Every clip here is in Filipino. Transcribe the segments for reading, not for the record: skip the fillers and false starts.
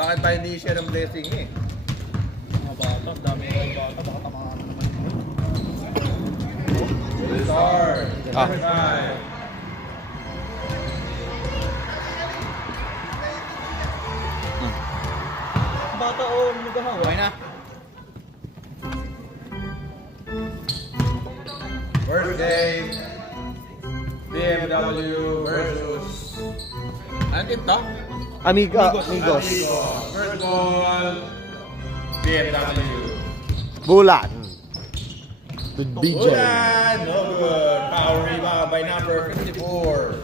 Bakit pa hindi siya ng blessing eh? Mga bata, dami ng bata, baka tamaan naman. Start. Bata o magahawa. Okay na. First game. BMW versus... Ano ito? Amigos. First ball. BMW. Bulan. With BJ. Ulan! No good. Power rebound by number 54.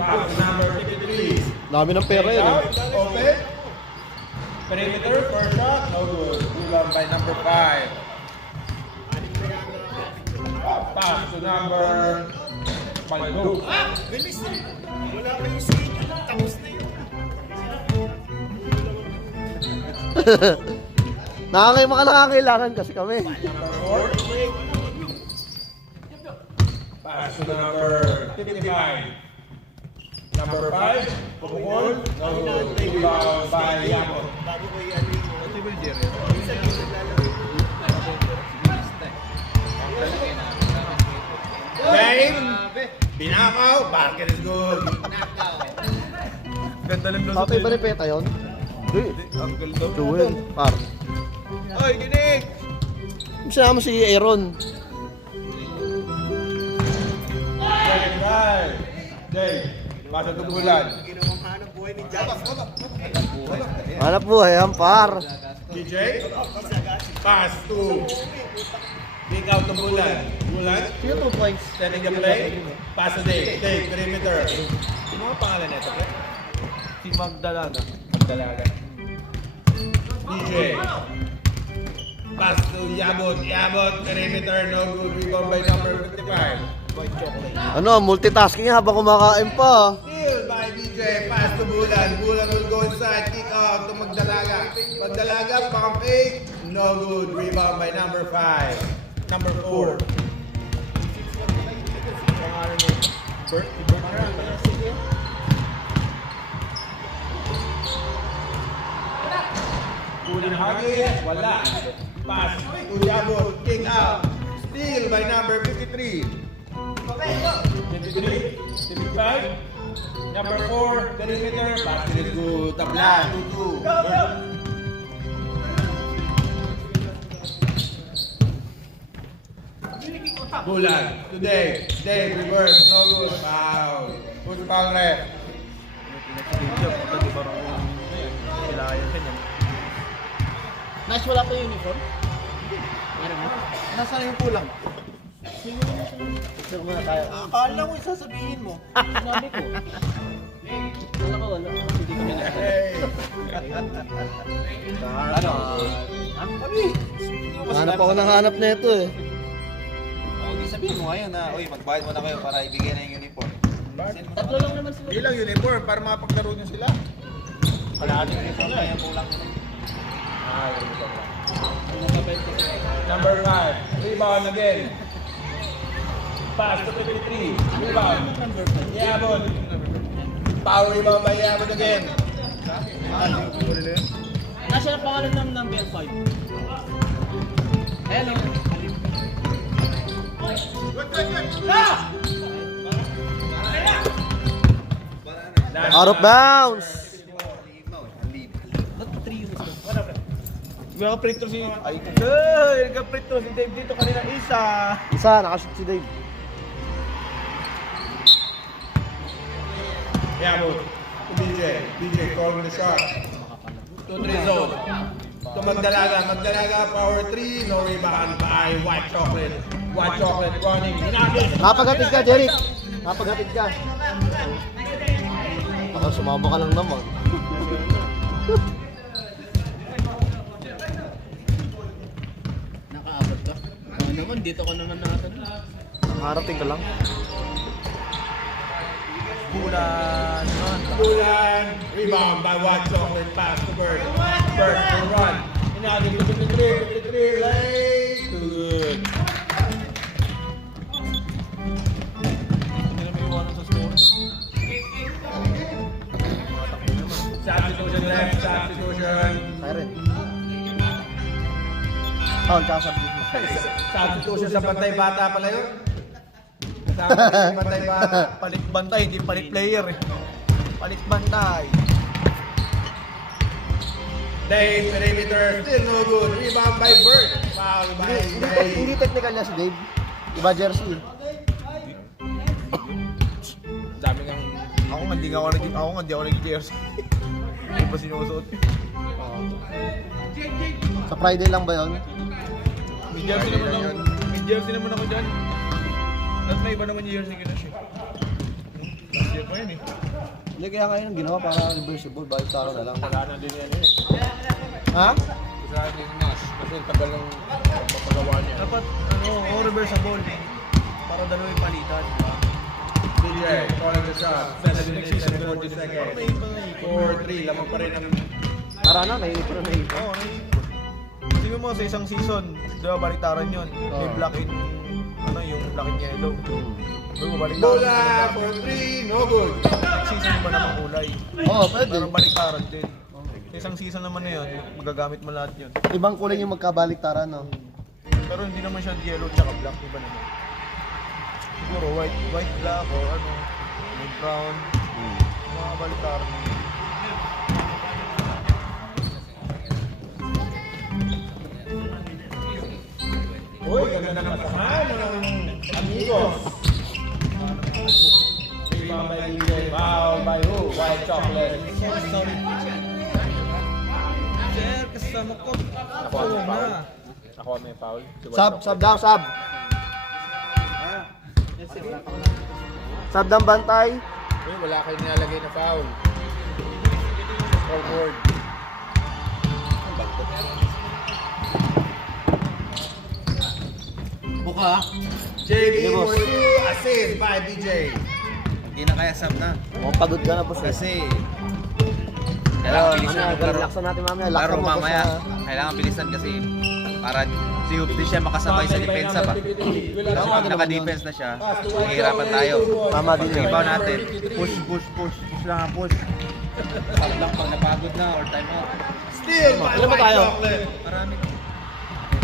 Foul number 53. Dami ng pera yun. Out, open. Perimeter, first shot, no good. Rebound by number 5. Pass to number 5. Go. Bilis na. Wala pa yung sige. Tapos na yun. Nakakailangan kasi kami. Number 4. Pass to number 55. Number 5. Pupukol. No good. Rebound by Yamon. Bago ko yan yung possible Jerry. Minsan yung naglalagay. Game. Pinakaw. Basket is good. Ganda lang doon sa Patay ba ni Peta yun? Hindi. Uncle daw. Jewel. Par. Oy, ginig! Sinama si Aaron. Second drive. Jay, pasa to Bulan. Ginawang hanap buhay ni Jack. Hanap buhay ang par. DJ, pass to pick out to Bulan. Bulan, Sino 2 points? setting the play. Pass to Dave. Dave, perimeter. Sino ang pangalan nito? Si Magdalena. Magdalaga. DJ. Pass to Yabot. Yabot, perimeter. No good. Rebound by number 55. Ano, multitasking habang kumakain pa. Steal by DJ. Pass to Bulan. Bulan will go inside. Kick out to Magdalaga. Magdalaga, pump fake. No good. Rebound by number 5. Number 4. Bulan hagis. Wala. Pass to Yabot. Kick out. Steal by number 53. 53, 55, number 4, perimeter, basket is good, tabla, 2-2. Bulan, today, Dave, reverse, no good, foul. Push foul ref. Nash, wala pa yung uniform? Meron mo? Nasaan yung kulang? Picture muna tayo. Akala ko isasabihin mo. Sinabi ko. Wala ka, wala. Hindi kami na. Ano? Kami. Hanap ako ng hanap na ito eh. Hindi sabihin mo ngayon na, uy, magbayad mo na kayo para ibigay na yung uniform. Tatlo lang naman sila. Hindi lang uniform, para mapaglaro nyo sila. Kalahati yung uniform na yan, kulang na. Number 5, rebound again. Pass to 53, rebound. Yabon. Power rebound by Yabon again. Nasa na pangalan ng number 5? Hello. Out of bounds. Ba't 3 yung isa? May ka-prito si... Ay, Nagka-prito si Dave dito kanina isa. Isa, nakashoot si Dave. Yabon. To DJ. DJ calling the shot. 2-3 zone. To Magdalaga, power 3. No rebound by White Chocolate. White Chocolate running. Napaghatid ka, Jeric. Napaghatid ka. Baka sumama ka lang naman. Nakaabot ka? Ano naman, dito ko naman natin. Harating ka lang. Bulan. Bulan. Rebound by White Chocolate. Pass to Bird. Bird will run. Inating to 53. Late. Too good. Hindi na may iwanan sa score. Foul, tsaka substitution. Substitution sa Bantay Bata pala yun. Sa Bantay Bata. Palit bantay, hindi palit player eh. Palit bantay. Dave, perimeter, still no good. Rebound by Bert. Foul by Hindi Dave. technical niya si Dave. Iba jersey. Dami kang... Ako nga, hindi ako nag-jersey. Hindi pa sinusuot. Sa Friday lang ba yun? May jersey naman ako dyan. At may iba naman yung jersey ko na siya. Last year pa yun eh. Hindi kaya ngayon ang ginawa para reversible. Bakit taro na lang? Wala na din yan eh. Ha? Wala na din Nash. Kasi ang tagal ng mapagawa niya. Dapat, reversible. Para dalawa yung palitan. DJ, calling the shot. 7 minutes and 40 seconds. 4-3, lamang pa rin ang... Tara na, naiipon na naiipon. Oo, naiipon. Sige mo, sa isang season, diba baliktaran yun. May black in, yung black in yellow. Diba baliktaran. Bola for 3, no good. Season ba naman kulay? Oo, pwede. Parang baliktaran din. Sa isang season naman na yun, magagamit mo lahat yun. Ibang kulay yung magkabaliktaran, no? Pero hindi naman siya yellow tsaka black, iba naman. Siguro white, black, or may brown. Mga baliktaran mo. Uy, ganda ng pasahan ng amigos. Rebound by DJ, foul by who? White chocolate. Sir, kasama ko. Ako may foul. Sub daw, sub. Sub ng bantay. Uy, wala kayong nilalagay na foul. Forward. Buka. JB Hey, boss. for 2, assist by BJ. Hindi na kaya sub na. Mukhang pagod ka na po, sir. Kasi, Kailangan kailangan bilisan yung laro. Laksan natin mamaya. Laro Laksan mo po mamaya. sa... Kailangan bilisan kasi para si Hupti siya makasabay sa depensa ba. Kasi pag naka-defense na siya, mahihirapan tayo. Tama din yun. Ibaw natin. Push. Push lang ang push. Pag lang pag napagod na or time out. Steal by Ilan ba White tayo? chocolate. Marami.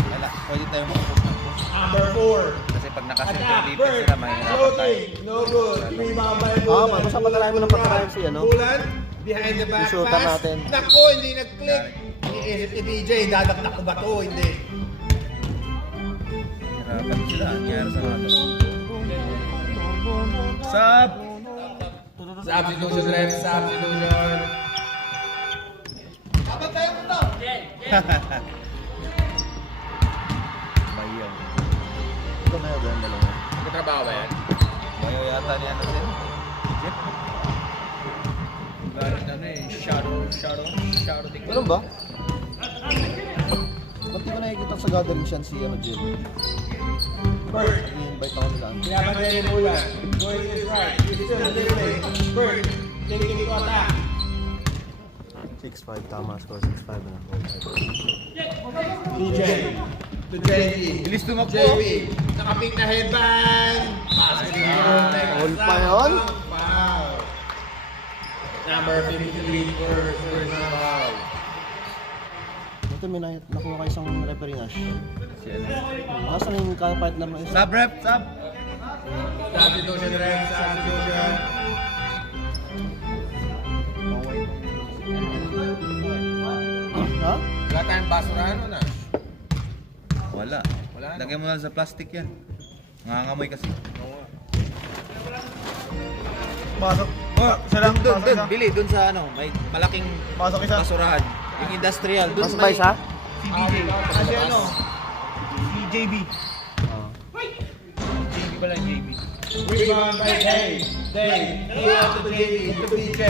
Wala. Pwede tayo mag-push ng push. Number 4. Kasi pag nakaset yung Attack, defense Bert, nila, mahihirapan tayo. floating, no good. Rebound by Ah, Bulan. pag-usapan mo ng patarayan si ano? Bulan, behind the back Isutan pass. natin. Naku, hindi nag-click. Iniisip ni DJ, dadakdak ko ba to? Hindi. Mahirapan sila. Nangyari sa mga to. Sub! Substitution, ref, substitution. Bayo. Ito na yun, ang dalawa. Magkatrabaho ba yan? Bayo yata niya na din. Galit na shadow technique. Ganun ba? Ba't di ko nakikita sa gathering siya si Jim? Bert, I-invite ako nila. pinapantay ni Bulan. Going his right. He's still delivering. Bert, taking to attack. 6-5, tama. Score 6-5 na. DJ. To JB. Bilis tumakbo. JB. Nakapink na headband. Pasok niya. All pa yun? Foul. Number 53 for foul. Ito may nakuha kayo isang referee na siya. Si ano? Nasaan yung partner na isa? Sub rep, sub! Substitution, ref, substitution. Ha? Wala tayong basurahan na. Wala. Wala na. Lagyan mo lang sa plastic yan. Nangangamoy kasi. Pasok. Oh, isa lang. Doon, bili, doon sa may malaking Pasok isa. basurahan. Yung industrial, doon Nasa ba isa? Si BJ. Kasi ano? Si JB. JB pala yung JB. Rebound by Dave. Dave. Here to JB. To BJ.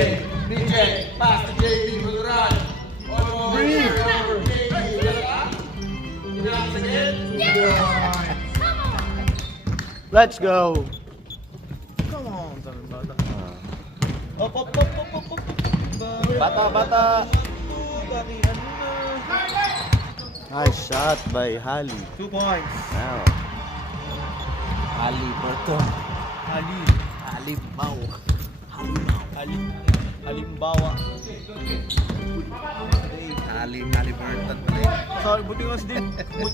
BJ. Pass to JB. Good run. Breathe. Relax again. Let's go! Come on, sabi ng bata. Op. Bata! Nice shot by Hali. 2 points. Wow. Ali Burton. Ali. Halimbaw. Halimbawa. Halimbawa. Ali Burton pala yun. kasali, buti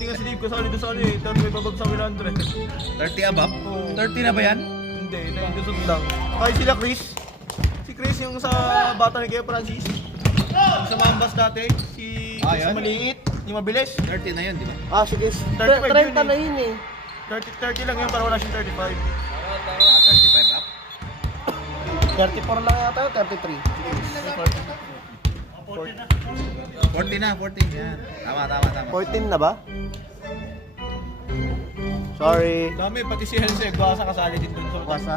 nga si Dave kasali doon sa ano eh. Tapos may babagsak ni Andre. 30 above? Oo. 30 na ba yan? Hindi, nailusot lang. Kahit sila Chris. Si Chris yung sa bata ni Kuya Francis. Yung sa Mambas dati. Si Ah, Chris yan? na maliit. Yung mabilis. 30 na yun, di ba? Ah, sige. 35 30 yun na yun eh. 30 lang yun para wala siyang 35. Ah, 35 up? 34 lang yata yun, 33. 40 na, 40. Yan. Tama. 14 na ba? Sorry. Dami, pati si Helse, Guasa kasali din dun sa Guasa?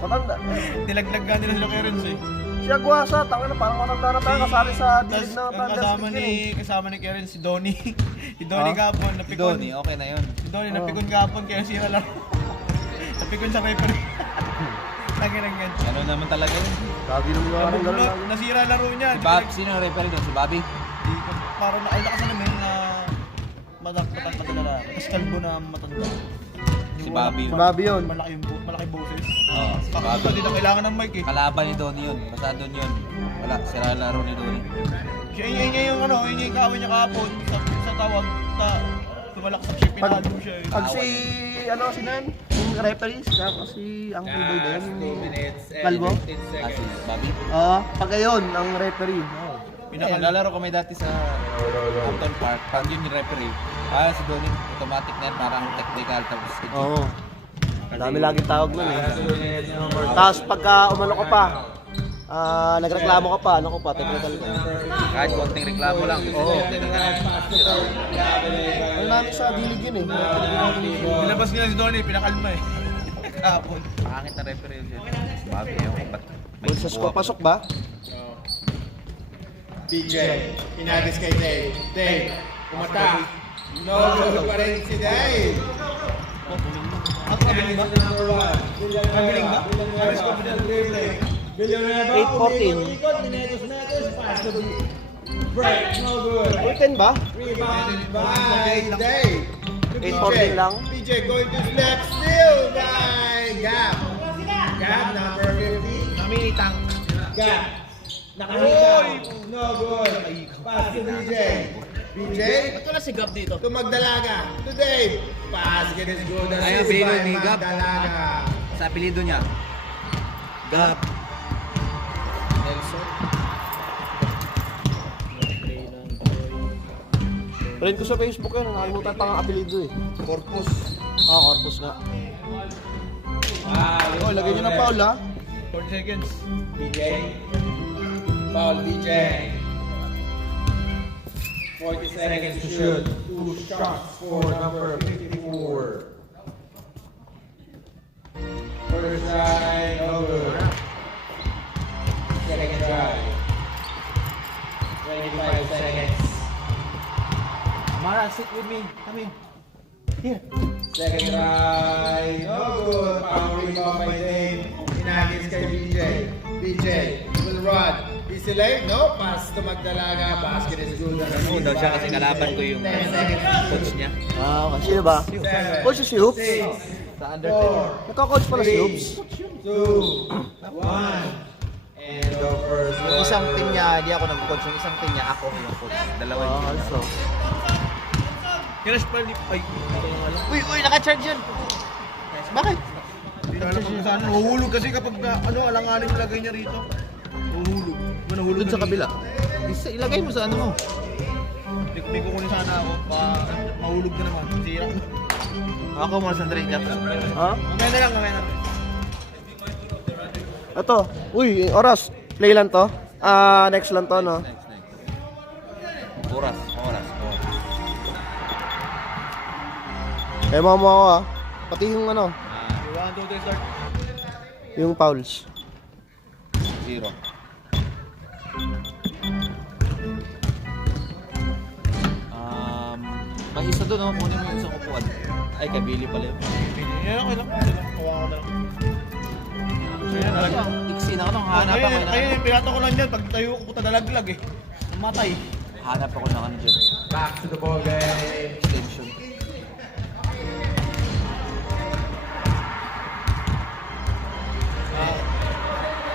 Matanda. Nilaglag nga nila sila kay Renz eh. Siya Guasa, tanga na parang matanda na tayo kasali sa dilig Tas, na ang kasama ni Karen si Donnie. Si Donnie Ah? gapon, Si napikon. Donnie, okay na yun. Si Donnie napikon gapon kaya sira lang. Napikon sa referee. Lagi lang yan. Ano naman talaga yun? Sabi nung mga rin ganun lagi. Nasira laro niya. Si Bob, sino ang referee doon? Si Bobby? Di ko, parang nakita kasi namin na matangkad na lalaki. Tapos kalbo na matanda. Si Yung Bobby. Si Bobby yun. Malaki boses. Oo, si Baka Bobby. hindi na kailangan ng mic eh. Kalaban ni Donnie yun. Basta doon yun. Wala, sira laro ni Donnie. Siya ingay yung ano, ingay yung kawin niya kahapon sa tawag. Tumalaksak siya, pinalo siya eh. Pag si, ano, si Nan, yung referees, tapos si ang Boy ba yun? Kalbo? Ah, si Bobby? Oo, pag ayun, ang referee. Lalaro kami dati sa Hampton Park. Pag yun yung referee, si Donnie, automatic na yan, parang technical. Tapos, Oo. Ang dami laging tawag nun eh. Tapos pagka umano ka pa, nagreklamo ka pa, ano ko pa, technical ka. kahit konting reklamo lang. Oo. Technical. Ano namin sa dilig yun eh. Nilabas nila si Donnie, pinakalma eh. Kahapon. Pangit na referee yun. Si Bobby, ewan ba't may Bulsas ko, kuha pa. pasok ba? BJ, inagis kay Dave. Dave, kumata. No good pa rin si Dave. Kabiling ba? Kabiling ba? Villanueva, 8-14. ikot, minetos, pass to the break, no good. 10 ba? Rebound by Dave. To 8-14 lang. BJ going to step still by Gab. Gab, number 50. Naminitang. Gab. Nakahitaw. No good. Pass to BJ. BJ. Ba't wala si Gab dito? To Magdalaga. To Dave. Pass get is good. Ayaw, Assist Bino, by ni Gab. Magdalaga. Sa apelido niya. Gab. Nelson. Friend ko sa Facebook yun, nakalimutan pa nga apelido eh. Corpus. Corpus nga. Oh, lagay niyo na Paul ha. 40 seconds. BJ. Foul BJ. 40 seconds to shoot. 2 shots for number 54. First try, no good. Second try. 25 seconds. Mara, sit with me. Come here. Here. Second try, no good. Power rebound by Dave. Inagis kay BJ. BJ will run. Easy lane, no. Pass to Magdalaga. Basket is good. Oo daw siya kasi kalaban ko yung coach niya. Okay. Sino ba? Coach si Hoops. 6, Sa under 4, Nagka-coach pala si Hoops. 2, 1. And the first Yung isang team niya, hindi ako nag-coach. Yung isang team niya, ako yung coach. Dalawa yung team niya. Also. Kailas pa ni... Ay, Uy, naka-charge yun. Bakit? hindi na alam kung saan. Nahuhulog kasi kapag alanganin yung lagay niya rito. Nahuhulog. Diba nahulog Doon sa na kabila. Ilagay mo sa ano mo. dito? May kukunin sana ako. Mahulog na naman. Sira. Ako mga Sandray Japs. Ha? Mamaya na lang, mamaya na. Ito. Uy, oras. Play lang to. Next lang to, no? Next. Oras. Kaya mo ako ha. Pati yung ano, 1, 2, 3, start. yung fouls. 0. May isa doon, oh. Kunin mo yung isang upuan. Ay, kay Billy pala yun. Yan okay lang. Kawa ko na lang. Yan, nalaglag. Iksi na ka nung hanap ako na. Ayun, pinata ko lang dyan. Pag tayo ko puta nalaglag eh. Namatay. Hanap ako na ano dyan. back to the ball game. Extension.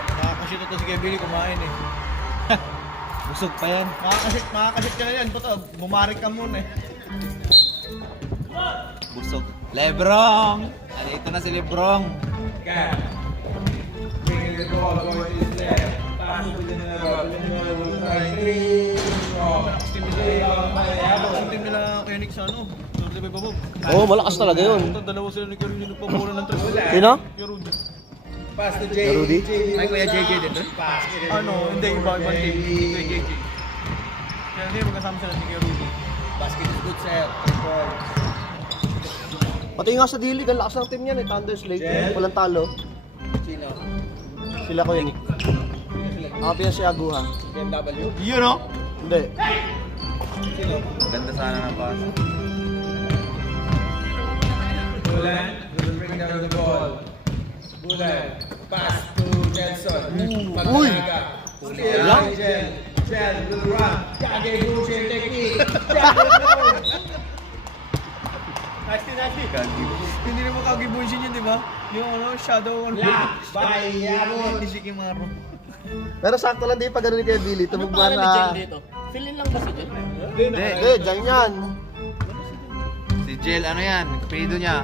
Nakakasito to si Kevin kumain eh. Busog pa yan. Makakasit ka na yan. Puto, bumarik ka muna eh. Busog. Lebrong! Andito na si Lebrong. Gap. Bringing the ball, going to his left. Pass to Villanueva. Villanueva will try three. Ang team nila Koenig sa ano? Norte by Babog. Oo, malakas talaga yun. Ito, dalawa sila ni Koenig yung nagpabola ng 3. Sino? Yung Rudy. Pass to J. Rudy? Ay, Kuya JJ dito? Pass. Ano, hindi, ibang team. Hindi kay JJ. Kaya hindi, magkasama sila ni Kuya Rudy. Basket is good set. Ball. Pati nga sa D-League, ang lakas ng team yan eh. Thunders Lake. Walang talo. Sino? Sila ko yun. Ang kapila si Aguha. BMW? Yun o! Hindi. Sino? Ganda sana ng pass. Bulan will bring down the ball. Bulan. Pass to Nelson. Magdalaga. Still Jel. Jel will run. Kage Gushin technique. Hindi naman kagibuisin yun, di ba? Yung ano, shadow ano. Lock by Yabon. Hindi si Kimaro. Pero sakto lang din pag ganun ni Kuya Billy. Ano Tumugbuhan pangalan ni Jen na... dito? Fill in lang ba si Jen? Hindi, dyan yan. Si Jel, ano yan? Kapilido niya.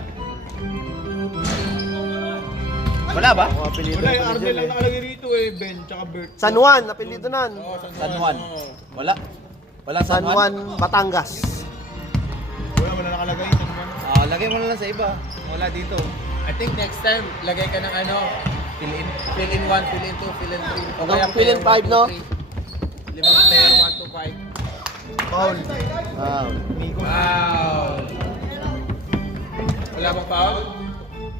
Wala ba? Ang apelido Wala, ni yung Arnel Jen lang eh. nakalagay rito eh, Ben, tsaka Bert. San Juan, apelido nan. San Juan. Wala. Wala San Juan, Batangas. Wala nakalagay, San Juan. Ah, lagay mo na lang sa iba. Wala dito. I think next time, lagay ka ng ano, fill in 1, fill in 2, fill in 3. O kaya Fill in player 5, 1, no? 2, 3. Limang player, 1 to 5. Paul. Wow. Wow! Wala bang foul?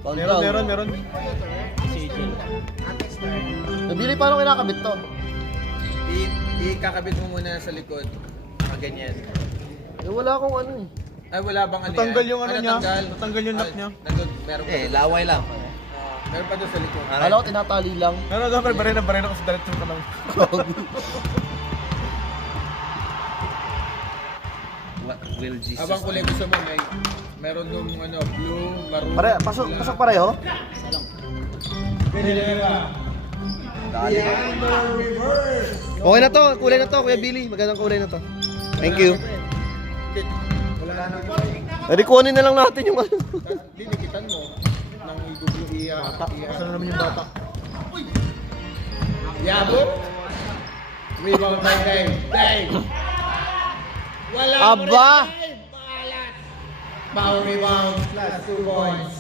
Meron. Si Jen. Nabili paano kinakabit to? Ikakabit mo muna sa likod. Mga ganyan. Eh, wala akong ano eh. Ay, wala bang ano Natanggal yan? yung ano niya? Natanggal. Natanggal yung lock Ay, niya? Nandun, meron pa Eh, doon. laway lang. Meron pa doon sa likod. Kala ko tinatali lang. Pero dapat barena ako sa diretso ka lang. What will Jesus Habang kulay gusto mo, meron doon ano, blue, maroon. Pasok pareho? Villanueva. Dali. Under reverse. Okay na to, kulay na to, Kuya Billy. Magandang kulay na to. Thank you. Wala na. Edi kunin na lang natin yung ano. Dinikitan mo ng iguglo Asan na naman yung bata? Yabo. Rebound by Dave. Dave. Wala mo Aba! rin, Dave. Balat. Power rebound plus 2 points.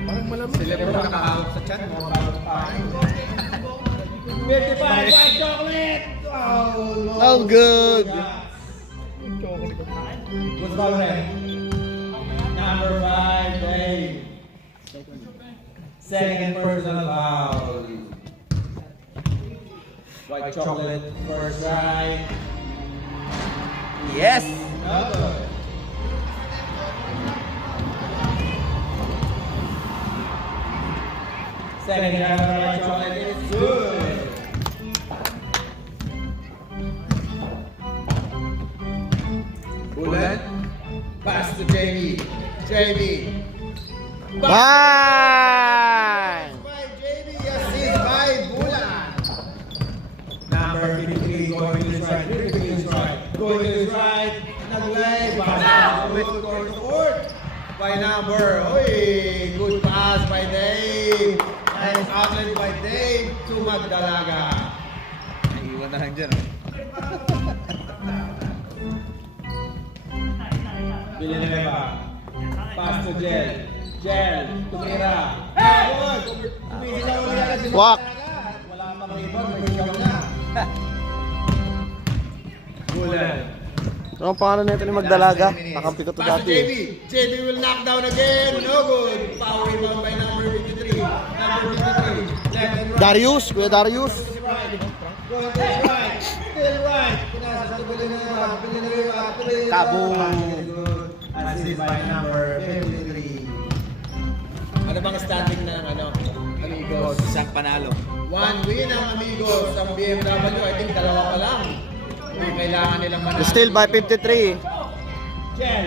Parang malamig. Sila mo nakahawak sa chan mo. 55 white chocolate. Oh, no. Oh, good. What's foul red? Number 5, Dave. Second personal foul. White chocolate, first right. Yes! Another. Second round of white chocolate is good. Bullet. Pass to Jamie. Jamie. Bang! By Jamie, assist by Bulan. Number 53 going to his right. 53 is right. Going to his right. Naglay. Pass. Good court. By number. Oy, good pass by Dave. Nice outlet by Dave to Magdalaga. Naiiwan na lang dyan. Villanueva. Pass to Jel. Jel. Tumira. Good. Tumisigaw na yan si Wak. Magdalaga. Wala pang rebound. May sigaw na. Bulan. Ano ang pangalan nito ni Magdalaga? Kakampi ko to Pass to dati. JB. JB will knock down again. No good. Power rebound by number 53. Number 53. Left and right. Darius, Kuya Darius. Going to his right. Still right. Pinasa sa Villanueva. Villanueva. Kaboom. Assist by number 53. Ano bang standing ng ano? Amigos. Isang panalo. 1 win ang Amigos. Ang BMW, I think dalawa pa lang. Kung kailangan nilang manalo. Still by 53. Jel.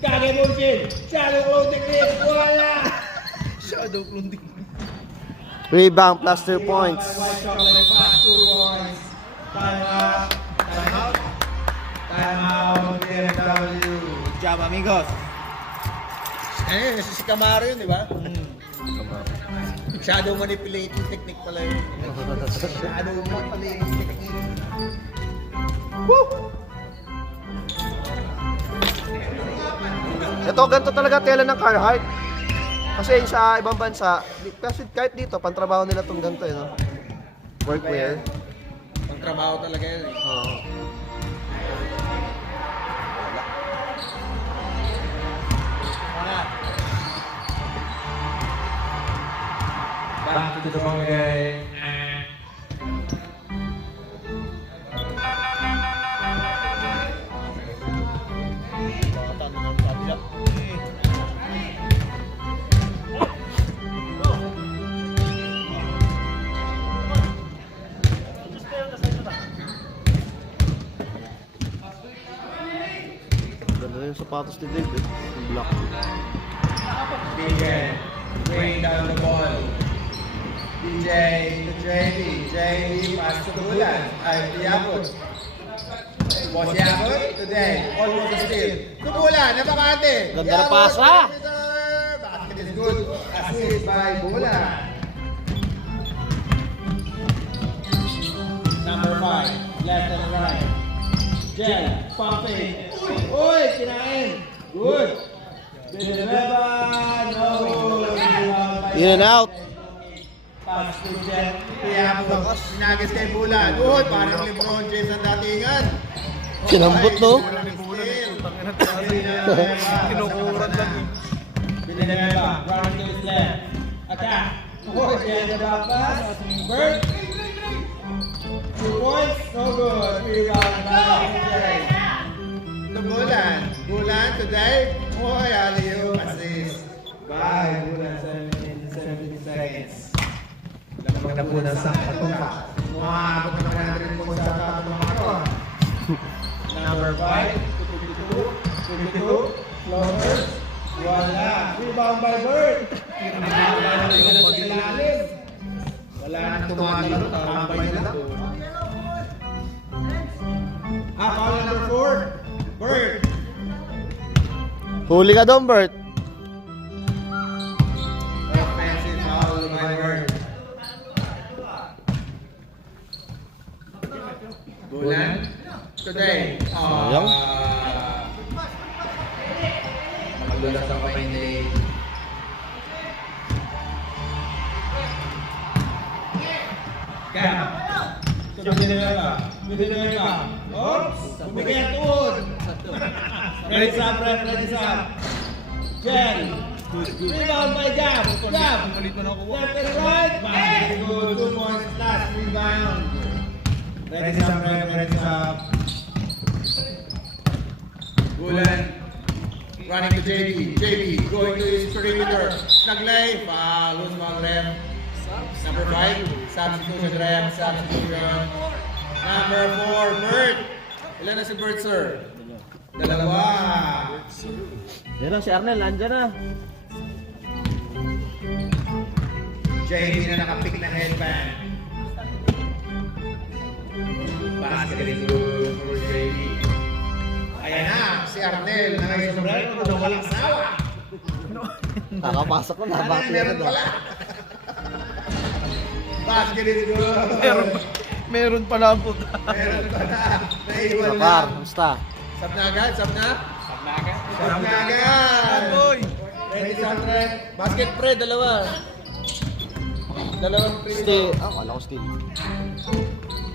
Kage Bullshit. Shadow clothing clip. Wala. Shadow clothing. Rebound plus 2 points. White chocolate pass 2 points. Time out. Time out, BMW. Good job, amigos. Eh, si Camaro yun, di ba? Shadow manipulating technique pala yun. Shadow manipulating technique. Ito, ganito talaga tela ng Carhartt. Kasi sa ibang bansa, kasi kahit dito, pantrabaho nila itong ganito, no? Workwear. Pang trabaho talaga yun eh. Oo. Back to the ball game. Bata na ng kabila. Ganda yung sapatos ni Dave, eh. Yung black. DJ, bring down the ball. DJ to JB. JB pass to Bulan. Ay, Yabot. Was Yabot today. Almost a steal. To Bulan, napakante. Ganda na pasa. Basket is good. Assist by Bulan. Number 5, left and right. Jel, pumping. Uy, kinain. Good. Villanueva, no. In and out. Pass to Jel. Yabot. Sinagis kay Bulan. Uy, parang Lebron James ang datingan. Sinambot, no? Kinukuran lang eh. Villanueva, running to his left. Attack. Uy, Villanueva pass. Bird. 2 points, no good. Rebound by Jel. To Bulan. Bulan today. Uy, alley-oop assist by Bulan. 17 seconds. Lamang na Bulan sa katumpa. Umabot na 100 mo sa katumpa ko. Number 5, 52, floaters. Wala. Rebound by Bird. Wala nang tumatalo. Tambay na lang. Foul number 4. Bird. Huli ka doon, Bert. Offensive foul by Bird. Bulan. Today. Sayang. Magulas ang kamay ni Cam. So, Villanueva. Oops! Bumigay ang tuhod. Ready up, ref. Ready up. Jen. Rebound by Gab. Gab. Left and right. Basket good. 2 points. Last rebound. Ready up, ref. Ready up. Bulan. Running to JB. JB going to his perimeter. Naglay. Foul. Lose ball ref. Number 5. Substitution ref. Substitution. Number 4. Bert. Ilan na si Bert, sir? Dalawa. Yan lang, si Arnel, nandyan na. JB na nakapik na headband. Basket is good for JB. Ayan na, si Arnel nakikisombrero na walang sawa. Kakapasok ko na, bati Meron na pala. Basket is good. Meron pala ang puta. Meron pala. Naiwan Par, lang. basta. Sab na agad, sab na. Sab na agad. Boy! Ready, Sandre. Basket pre, dalawa. Dalawang free Still, throw. wala ko still.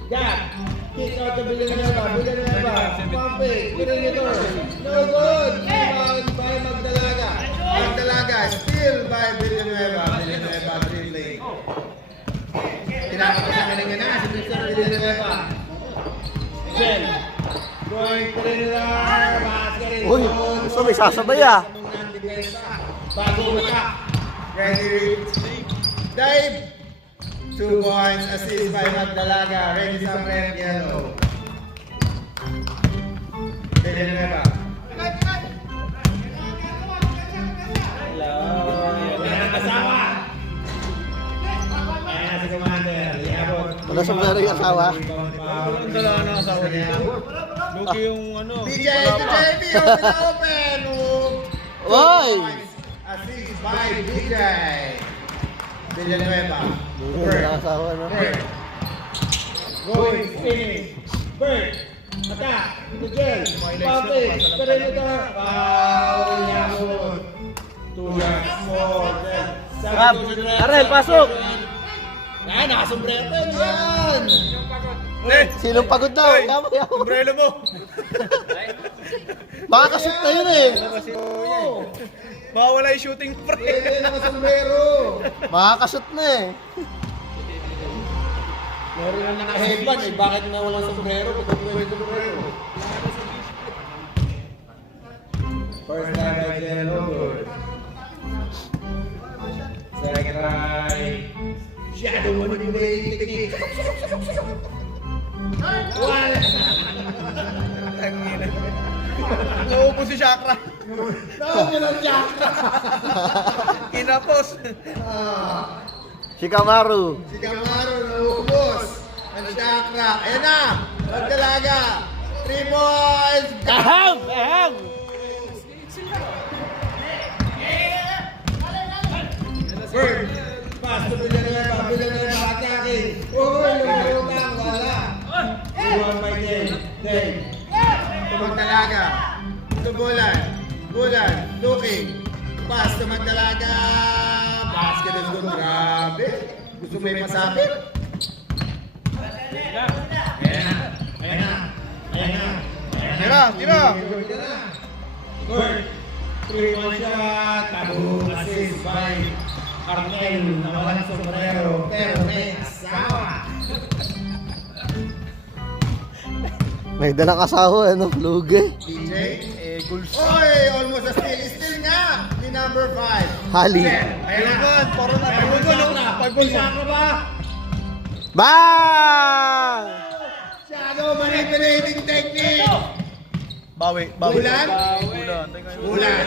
Gap. Kick out to Villanueva. Villanueva. Pumping. Perimeter. No good. Rebound by Magdalaga. Magdalaga. Still by Villanueva. Villanueva dribbling. Tinapos sa kanina na si Mr. Villanueva. Jen. Going perimeter. Basket is Uy, good. gusto may sasabay ah. Bago mata. Ready. Dive. 2 points, assist by Magdalaga. Ready sa red, yellow. Villanueva. Hello. Ayan, asawa. Ayan si Commander. Liabot. Wala sombrero yung asawa. Rebound foul. dala na asawa dito. Lugi yung ano. DJ to JB, open! Oy! Assist by DJ. Villanueva. Nakasawa na. Bird. Going, finish. Bird. Attack. Miguel. Pate. Perenita. Foul. Yamon. 2 yards more. Rab, Arel, pasok! Yan, nakasombrero yan. Sinong pagod daw? Tama yan. Umbrella mo. Makakashoot na yun eh. Mawawala yung shooting frame. Pwede na sombrero. Makakashoot na eh. Meron na naka-headband eh. Bakit na walang sombrero? Ba't pwede sombrero? First time by Jello. Good. Second try. Shadow manipulating technique. Wala. Nauupo si Chakra. Nawala siya. Kinapos. Si Kamaru. Si Camaro naubos. Ang chakra. Ayan na. Magdalaga. 3 points. Aham! Aham! Bird. Pass to Villanueva. Villanueva attacking. Lumutang. Wala. 2-1 by Dave. To Magdalaga. To Bulan. Bulan. Looking. Pass to Magdalaga. Basket is good. Grabe. Gusto mo yung masapit? Ayan na. Ayan na. Ayan na. Tira, tira. Good. 3-1 shot. Tabu. Assist by Arnel. Nawalan sa sombrero. Pero may asawa. May dalang asawa, ano? Lugi. DJ. Goals. Oy! Almost a steal. Steal nga. Ni number 5. Hali. Ayan na. Para na. Chakra ba? Bang! Shadow manipulating technique. Bawi, bawi. Bulan? Bulan. Teka, Bulan.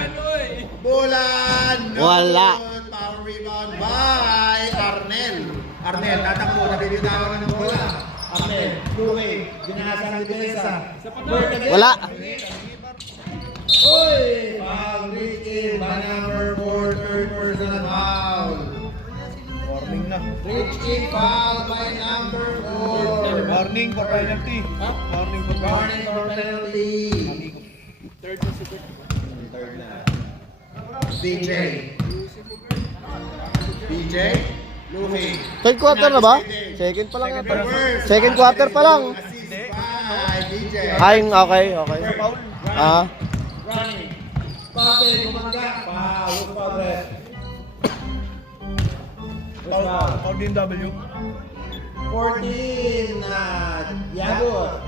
Bulan. No Wala. good. Power rebound by Arnel. Arnel, tatakbo. Nabibitawan ng bola. Arnel, Luque. Ginahasang depensa. Bird again. Wala. Oy! Foul. Reach in by number 4. Third personal foul. Warning na. Reach in foul by number 4. Warning for penalty. Warning for penalty. Warning for penalty. DJ. DJ. Luque. Third quarter na ba? Second pa lang yata. Second quarter pa lang. Assist by DJ. Ay, okay, okay. Ah, Running. Pate, kumangga. Foul. Foul ref. Foul. Foul din W. 14 na Yagot.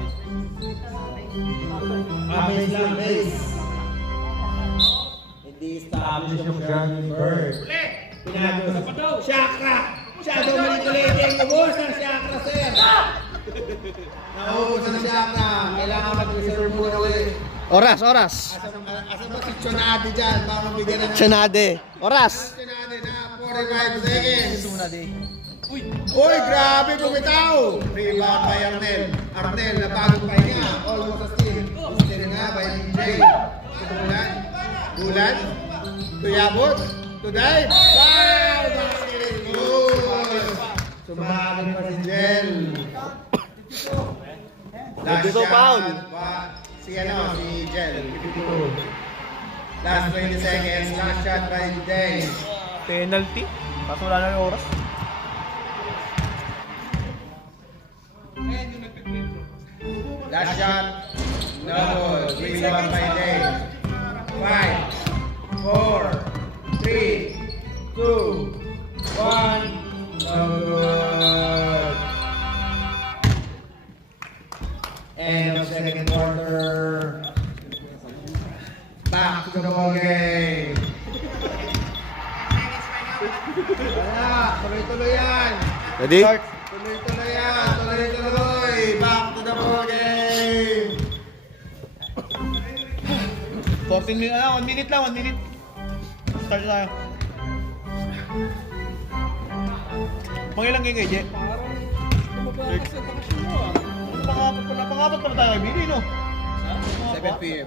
Base lang, base. Hindi establish yung Johnny Bird. Pinagos. Chakra! Shadow manipulating. Ubus ang Chakra, sir. Naubos ang Chakra. Kailangan mag-reserve muna ulit. oras, oras. Asa ba si Chonade dyan? Baka mabigyan ng... Tsanade. Oras. Chonade na 45 seconds. Uy, grabe bumitaw! Rebound by Arnel. Arnel, napagod pa niya. Almost a steal. Steal nga by DJ. Bulan. Bulan. Tuyabot. Tuday. Wow! Basket is good. Sumabot pa si Jel. Last Dito, shot. foul. Si Jel. Last 20 seconds. Last shot by Dave. Penalty. Kaso wala na yung oras. Last shot. No good. Rebound by Dave. 5, 4, 3, 2, 1. No good. End of second quarter. Back to the ball game. Wala, tuloy-tuloy yan. Ready? Tuloy-tuloy yan. Tuloy-tuloy. Back to the ball game. 14 minutes. 1 minute lang, 1 minute. Start tayo. Mangilang game kay Je? Pangapat pala tayo, Bini, no? 7 p.m.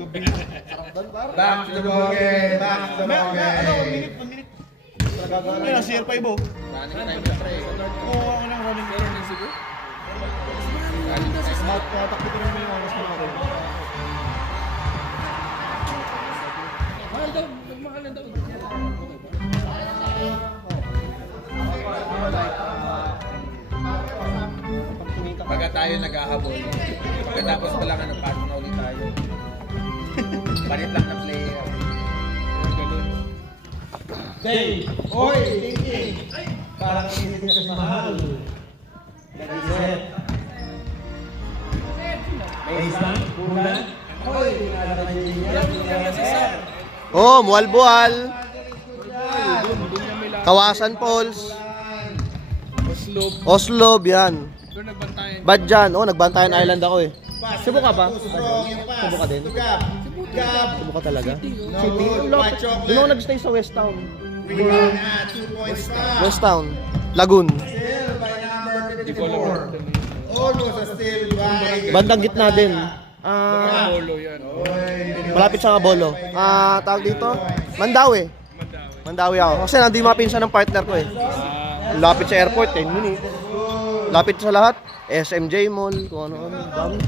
Back to the ball game. Back to the ball Ano, 1 game. minute, 1 minute. Ano yan, CR5 oh. Running time na pre. Oo, ako lang running. Takbo ko rin mo yung oras mo natin. Pagka tayo naghahabol, pagkatapos pa lang pass na ulit tayo. Palit lang na player. Stay. Oy, thinking. Parang inisip ka sa mahal. Nag-iset. Baseline. Kulan. Oy, Oh, mual-bual. Kawasan Falls. Oslob, yan. Bad dyan. Oh, nagbantayan island ako eh. Cebu ka ba? Cebu ka din? Cebu ka talaga? City? Doon ako nag-stay sa West Town. 2 points back. West Town. Lagoon. Still by number 54. Almost a steal by... Bandang gitna din. Malapit sa Bolo. Tawag dito? Mandawi. Mandawi ako. Kasi nandun yung mga pinsan ng partner ko eh. Lapit sa airport, 10 minutes. Lapit sa lahat. SMJ Mall, kung ano-ano.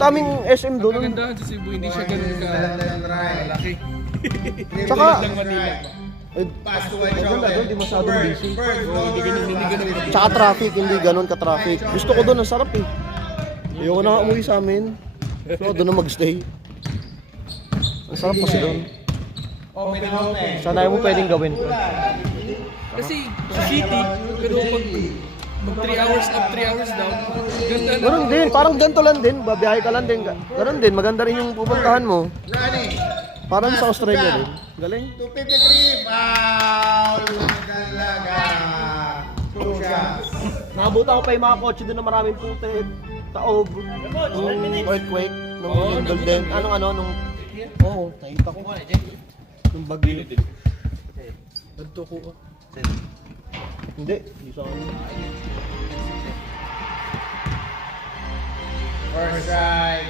Daming SM doon. Maganda sa Cebu, hindi siya ganun ka malaki. Tsaka, Pass to White maganda doon, di masyadong busy. Hindi ganun. Tsaka traffic, hindi ganun ka-traffic. Gusto ko doon, ang sarap eh. Ayoko na nga umuwi sa amin. So, doon na magstay. Ang sarap kasi doon. Sana mo pwedeng gawin. Kasi sa city, pero pag 3 hours up, 3 hours down, ganda na. Ganun din, parang ganito lang din. Babiyahe ka lang din. Ganun din, maganda rin yung pupuntahan mo. Running. Parang sa Australia din. Galing. 253. Foul. Galaga. 2 shots. Nakabuta ko pa yung mga kotse doon na maraming putik, taob, yung earthquake, nung lindol din. Nung... Oo, nakita ko. Nung bagyo. Nagto ko. Hindi sa akin. First strike.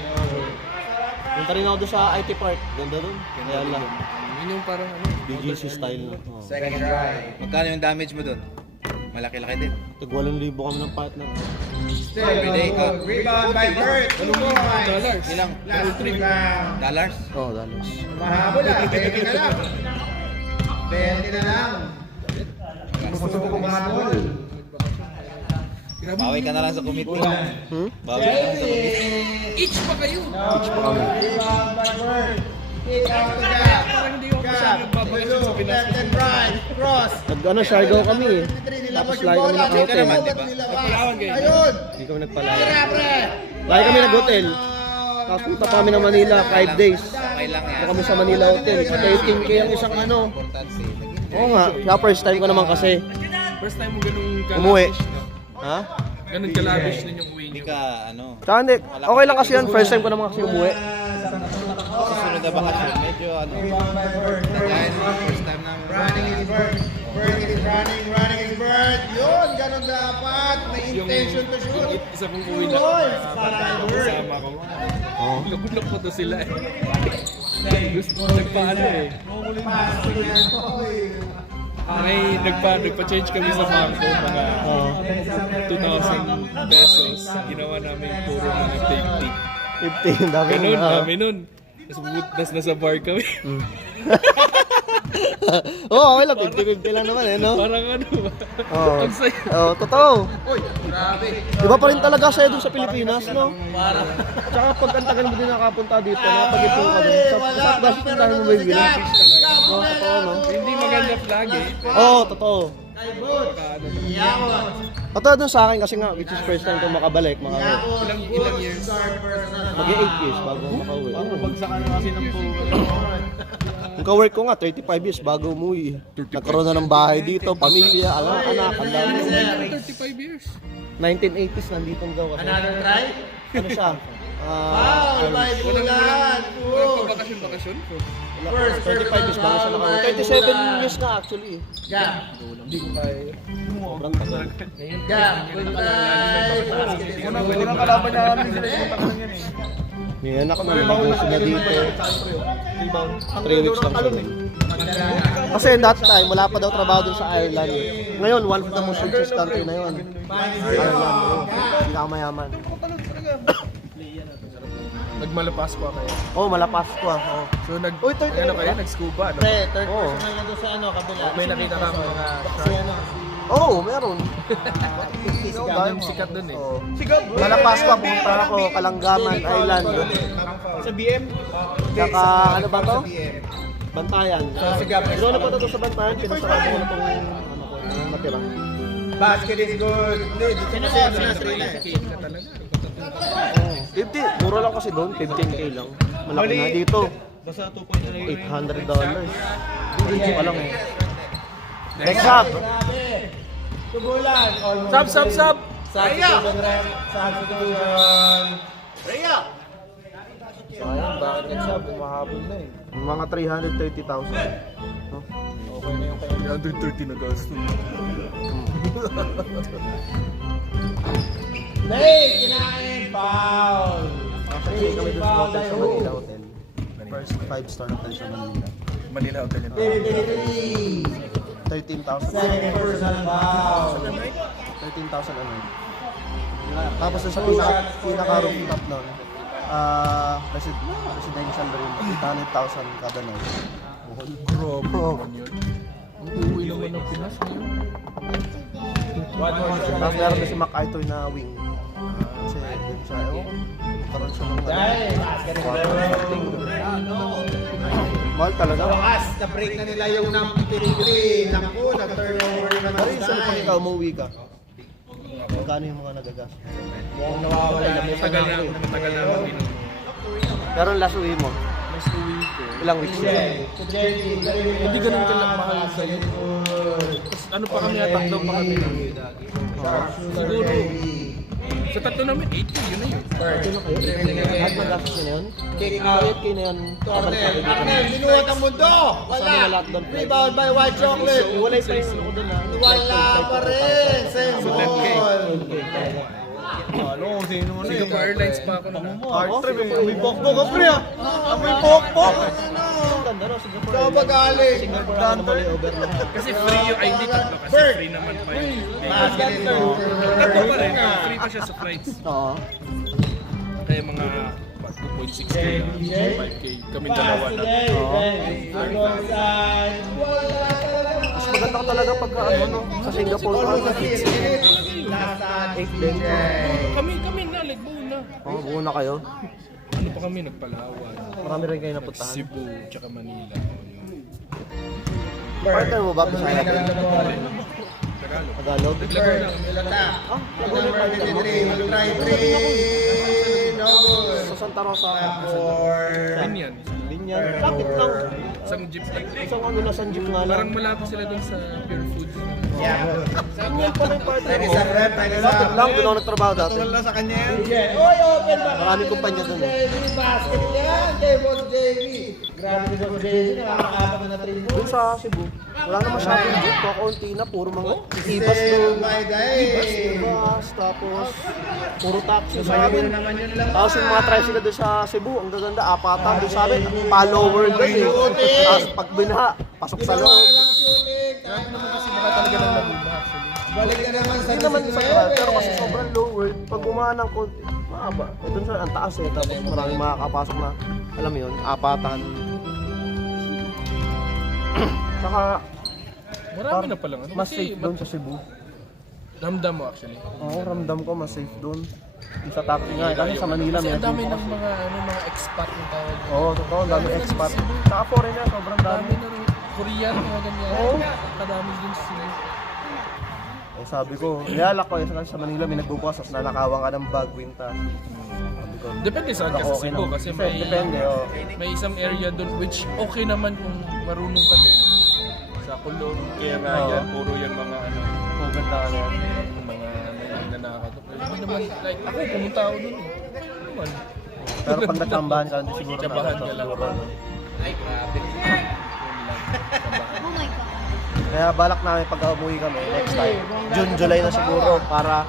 Punta rin ako doon sa IT Park. Ganda doon. Kaya lang. Yun yung parang BGC style na. Oh. Second strike. Magkano yung damage mo doon? Malaki-laki din. Tag 8,000 kami ng partner. Still. Rebound by Bert. 2 points. Ilang? Last 3 round. Dollars? Oh, dalos. Mahabol ah. 20 na lang. 20 na lang. Gusto ko kumahabol. Bawi ka na lang sa committee. Bawi ka na lang sa committee. Each pa kayo! Rebound by Bert. Kick out the gap. Parang hindi ako masyadong nagbabalik sa Pinas. Left and right. Cross. Siargao kami eh. Nilabas Tapos lagi kami bola. nag-hotel. Nagpalawag eh. Ayun. Hindi kami nagpalaya. Tira, pre. Lagi kami nag-hotel. Tapos punta pa kami ng Manila, 5 days. Okay lang yan. Ito kami sa Manila Hotel. Sa 13K ang isang ano. Importante. Oo nga, kaya first time ko naman kasi. First time mo ganun Umuwi. ka-lavish, no? Ha? Ganun ka-lavish din yung uwi Hindi niyo. ka, ano, Tsaka hindi, okay lang kasi yun. First time ko naman kasi umuwi. susunod na bakasyon, medyo ano, dahil first time namin. Running is Bert. Bert is running. Running is Bert. Yun, ganun dapat. May intention to shoot. Isa kong uwi na. Kasama ko. Lugulok ko to sila eh. Gusto nagpaano eh. Nagpa-change kami sa bangko mga 2,000 pesos. Ginawa namin puro mga 15, dami50. Ganun, na. dami nun. Tapos nasa bar kami. Oo, okay lang. 50-50 lang naman eh, no? Parang ano ba? Oo. Ang saya. Oo, totoo. Uy, grabe. Iba pa rin talaga sa'yo doon sa Pilipinas, no? Tsaka pag ang tagal mo din nakapunta dito, nakapag-ipon ka din. Sa gastusin mo ba yung bilang? Oo, totoo, no? Hindi maganda flag eh. Oo, totoo. Yakot. Totoo dun sa akin kasi nga, which is first time ko makabalik, Ilang years? Mag-8 years bago ako makauwi. Bagsakan na kasi ng pool. Yung ka-work ko nga, 35 years bago umuwi. Nagkaroon na ng bahay dito, pamilya, anak, ang dami. 35 years. 1980s nandito daw kasi. Another try? Ano siya? Wow, may bulan. Walang pabakasyon yung bakasyon ko. First, 35 years bago siya nakaroon. 37 years na actually. Gap. Hindi ko kaya. Sobrang tagal. Gap. Unang kalaban niya kami sila yung tagal yan eh. May anak na nag-negosyo na dito. 3 weeks lang siya. Kasi that time, wala pa daw trabaho dun sa Ireland. Ngayon, one of the most richest country na yun. Ireland. Pinakamayaman. Nagmalapas ko kayo. Oh, malapas ko ah. Oh. So Uy, third ano year kayo? ba? Nag-scuba, no? Pre, third Oo. personal na doon sa ano, kabila. May nakita ka mga Oh, meron. sikat dun eh. Oh. Malapas ko, pumunta ako, Kalanggaman Island. Sa BM? Saka, ano ba to? Bantayan. Doon na pa to sa Bantayan, pinasarado ko na itong matira. Basket is good. Hindi, dito na siya. Sinasrina eh. Ka talaga. 50, mura lang kasi doon, 15k lang. Malaki na dito. Basta 2.9. $800. Hindi pa lang eh. Next up! Tubulan. Sub! Substitution. Sayang, bakit nag-sub? Mahabol na eh. Mga 330,000. No? Okay na yung kaya. 130 na gasto. Hey, kinain. Foul. Actually, kami doon sa hotel sa Manila Hotel. First 5-star hotel sa Manila. Manila Hotel yun. 13,000. Second personal foul. 13,000 ano. Tapos doon sa pinaka-rooftop nun, residential room, 800,000 kada night. Grabe naman yun. Ang uwi naman ng Pinas ngayon. Tapos meron din si MacArthur na wing. Kasi dun siya, ewan ko, karoon siya ng Dahil, basket is good. mahal talaga. Wakas, na-break na nila yung number 3. Naku, nag-turnover naman Pero yung sa saan pag ikaw umuwi ka, magkano yung mga nagagas? Mukhang nawawala. Matagal na ako binuno. Pero ang last uwi mo, Mas uwi ko. ilang weeks na? Hindi ganun mahal sa'yo. Tapos ano pa kami, tatlo pa kami. Siguro, sa tatlo namin, 8K, yun na yun. Lahat magastos na yun? Kick out. 8K na yun, kabalik na dito. Arnel, binuhat ang mundo! Kasama na Wala! lahat doon. Rebound by White Chocolate! Walay pa yung ano ko doon ah. Wala pa rin! Same So, 10K. ball! Ano kung sino mo na eh. Singapore Airlines pa ako naman. Arthur, may pokpok ka pre ah! May pokpok! Ang ganda no, Singapore. Saan ba galing? Singapore ano mali over na. Kasi free yung ID tatlo kasi free naman pa yun. Basket is good. Tatlo pa rin, free pa siya sa flights. Oo. Kaya mga 2.6K na, 5K, kami dalawa na. Mas maganda ka talaga pagka ano no, sa Singapore. Almost a 6 Last at 8 DJ. Kami na, like buo na. Oo, buo na kayo. Ano pa kami, nagpalawan. Marami rin kayo napuntahan. Cebu, tsaka Manila. Partner mo ba Bisaya? Tagalog. Tagalog? Naglaro lang. Ah, Number 53, will try 3. No good. sa Santa Rosa. 4. Binyan. Binyan. Lapit lang. Isang jeep lang. Isang ano na San Jeep nga Parang lang. malapit sila dun sa Pure Foods. Yeah. Binyan pa rin partner Pwede mo. sa rep, pwede sa Lapit lang, doon ako nagtrabaho dati. Wala sa kanya yan. Oy, open ba? Maraming kumpanya dun eh. JV, basket yan. Kay Boss JV. Grabe ni Boss JV. Nakakaapat na 3 Doon sa Cebu, wala na masyadong jeep. Kaunti na, puro mga ibas Save doon. by the day. Ibas, tapos puro taxi sa Sabi amin. na naman yun lang. Tapos yung mga tricycle doon sa Cebu, ang gaganda, apatan doon sa amin, follower doon eh. Tapos pag binaha, pasok sa Ginawa loob. lang shooting. Kasi baka talaga ng Laguna actually. Balik ka naman sa Hindi naman sa kaya, pero kasi sobrang lower, pag bumaha ng konti, mahaba. Eh, doon sa ang taas eh, tapos maraming makakapasok na, alam mo yun, apatan. Saka, Marami na palang ano. mas Kasi safe doon sa Cebu. ramdam mo actually. Oo, ramdam ko mas safe doon. Yung sa taxi nga, eh, kasi sa Manila Kasi may ang dami nagbubukas. ng mga expat yung tawag. Oo, totoo, ang dami expat. Saka foreigner, sobrang dami. Dami na rin. Korean, mga ganyan. Oo. Kadami din sila. Eh sabi ko, nilalak ko, sa Manila may nagbubukas, tapos nanakawan ka ng bag, wintas. Sabi ko, Depende saan ka sa okay Cebu na. kasi may Depende, oh. may isang area doon which okay naman kung marunong ka din. Sa Kulong, kaya nga Oo. yan, puro yan mga ano, Maganda ano. mga nanakatok. Hindi naman, like, ako pumunta ako doon eh. Ano naman? Pero pag natsambahan ka, hindi siguro Tsambahan ka lang. Ay, grabe. Yun lang. Tsambahan. Oh my God. Kaya balak namin pag umuwi kami, next time, June, July na siguro, para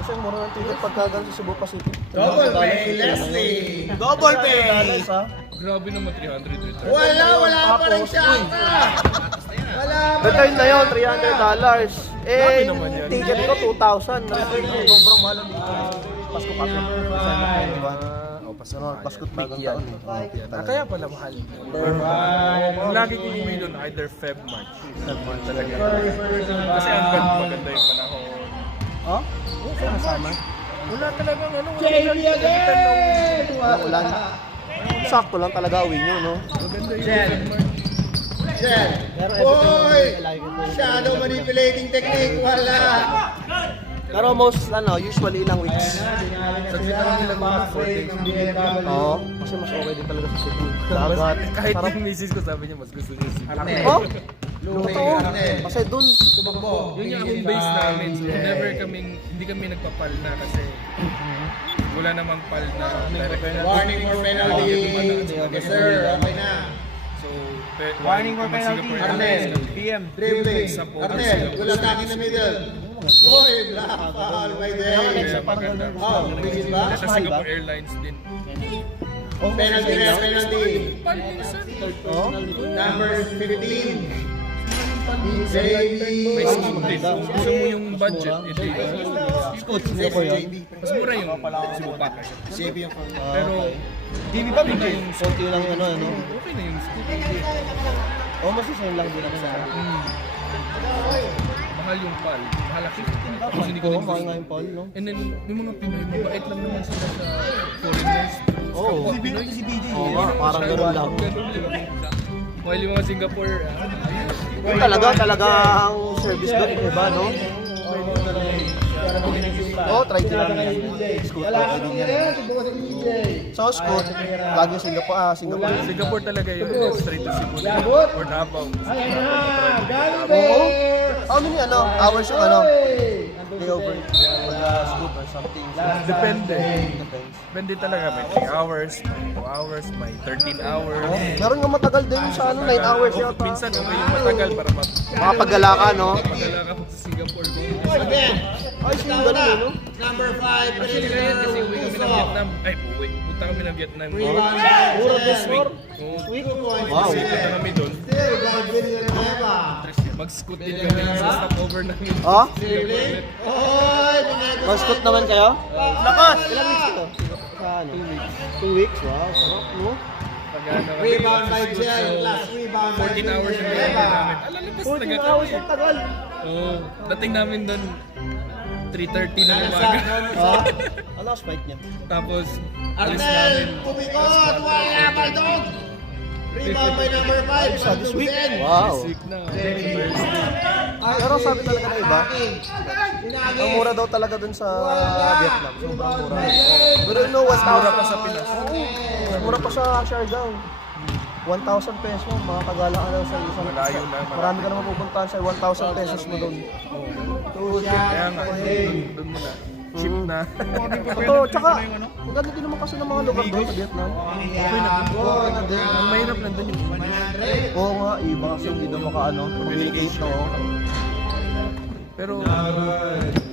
kasi mura ng ticket pagka ganun sa Cebu Pacific. Double pay, Leslie! Double pay! Grabe naman 300 return. Wala pa rin siya! Wala pa Return na yun, $300. Grabe naman yan. Ticket ko 2,000. Return ko, sobrang mahal ang Pasko pa. Pasko bagong taon. Kaya pala mahal. Lagi kong umuwi doon, either Feb, March. Talaga. Kasi ang maganda yung panahon. Oh? Summer? Wala talagang ano. JB again! Ulan. Sakto lang talaga uwi nyo, no? Maganda yung Feb, March. Jen! Boy! Shadow manipulating technique, wala! Pero usually ilang weeks. Sa Twitter nila mga 4 days. Oo. Kasi mas okay din talaga sa Cebu. Dagat. Kahit Sarap. yung misis ko sabi niya, mas gusto niya si Oh? Totoo. Kasi dun, Yun yung home base namin. So hindi kami nagpapal na kasi wala namang pal na direct. Warning for penalty! Yes sir, okay na. So, warning for penalty. Arnel, PM. dribbling. Arnel, good attack in the middle. Boy, black foul by Dave. Oh, bigit ba? Sa Singapore Airlines din. Penalty na, penalty. Pal minsan. Number 15. May scoot din. Kung gusto mo yung budget, ito yung Scoot, Singapore yun. mas mura yung Cebu Packers. Pero, TV ba bigla yung konti lang yung ano? okay na yung scoot. O, mas isa lang din naman. Mahal yung pal. Mahal ako. Tapos hindi ko Oo, din mahal nga gusto. yung Paul, no? And then, yung mga Pinoy, mabait lang naman sila sa foreigners. Oo. Oo nga, parang gano'n lang. While yung mga Singapore, Yung talagang service doon, iba, no? Oo, try din namin. Scoot, okay din yan. So, Scoot, lagi Singapore, Singapore talaga yung straight to Cebu. Or Davao. Oo. How many hours yung layover? Scoot or something. Depende. Depende talaga. May 3 hours, may 2 hours, may 13 hours. Meron nga matagal din sa 9 hours yata. Minsan okay yung matagal para Makapagala ka, no? mapagala ka sa Singapore. Ay, sino ganun, no? Number 5. Actually ngayon kasi uwi kami ng Vietnam. Ay, uwi. Punta kami ng Vietnam. Mura this week. Sweet. Wow. Kasi punta kami doon. Still, God willing and ever. Mag-scoot din kami sa stopover namin. Oh? Dribbling. Oy, binego. Mag-scoot naman kayo? Lakas! Ilang weeks ito? Sa ano? 2 weeks. Wow, sarap, no? Pag-ano kami. Rebound by Jel. Last rebound by 14 hours yung Eva. drive namin. Alalabas 14 talaga hours kami. ang tagal. Oo. Dating namin doon 3:30 na umaga. Ah? Ano ang spike niya? Tapos alis namin. Arnel, tumikot. Wala, Baldog. Rebound by number 5. Sa this week? Wow. Week na. Thursday. Pero sabi talaga na iba, ang mura daw talaga dun sa Vietnam. Sobrang mura. Pero you know, 1,000 Mura pa sa Pinas. Mura pa sa Siargao. 1,000 pesos, mga kagala ka daw sa isang Malayo na, Marami ka naman pupuntahan sa 1,000 pesos mo doon. Kaya nga, doon muna. Cheap na. Ito, tsaka, ang ganda din naman kasi ng mga lugar doon sa Vietnam. Okay na din. Ang mahirap nandun yung Oo nga, iba kasi hindi daw communicate, no? Pero,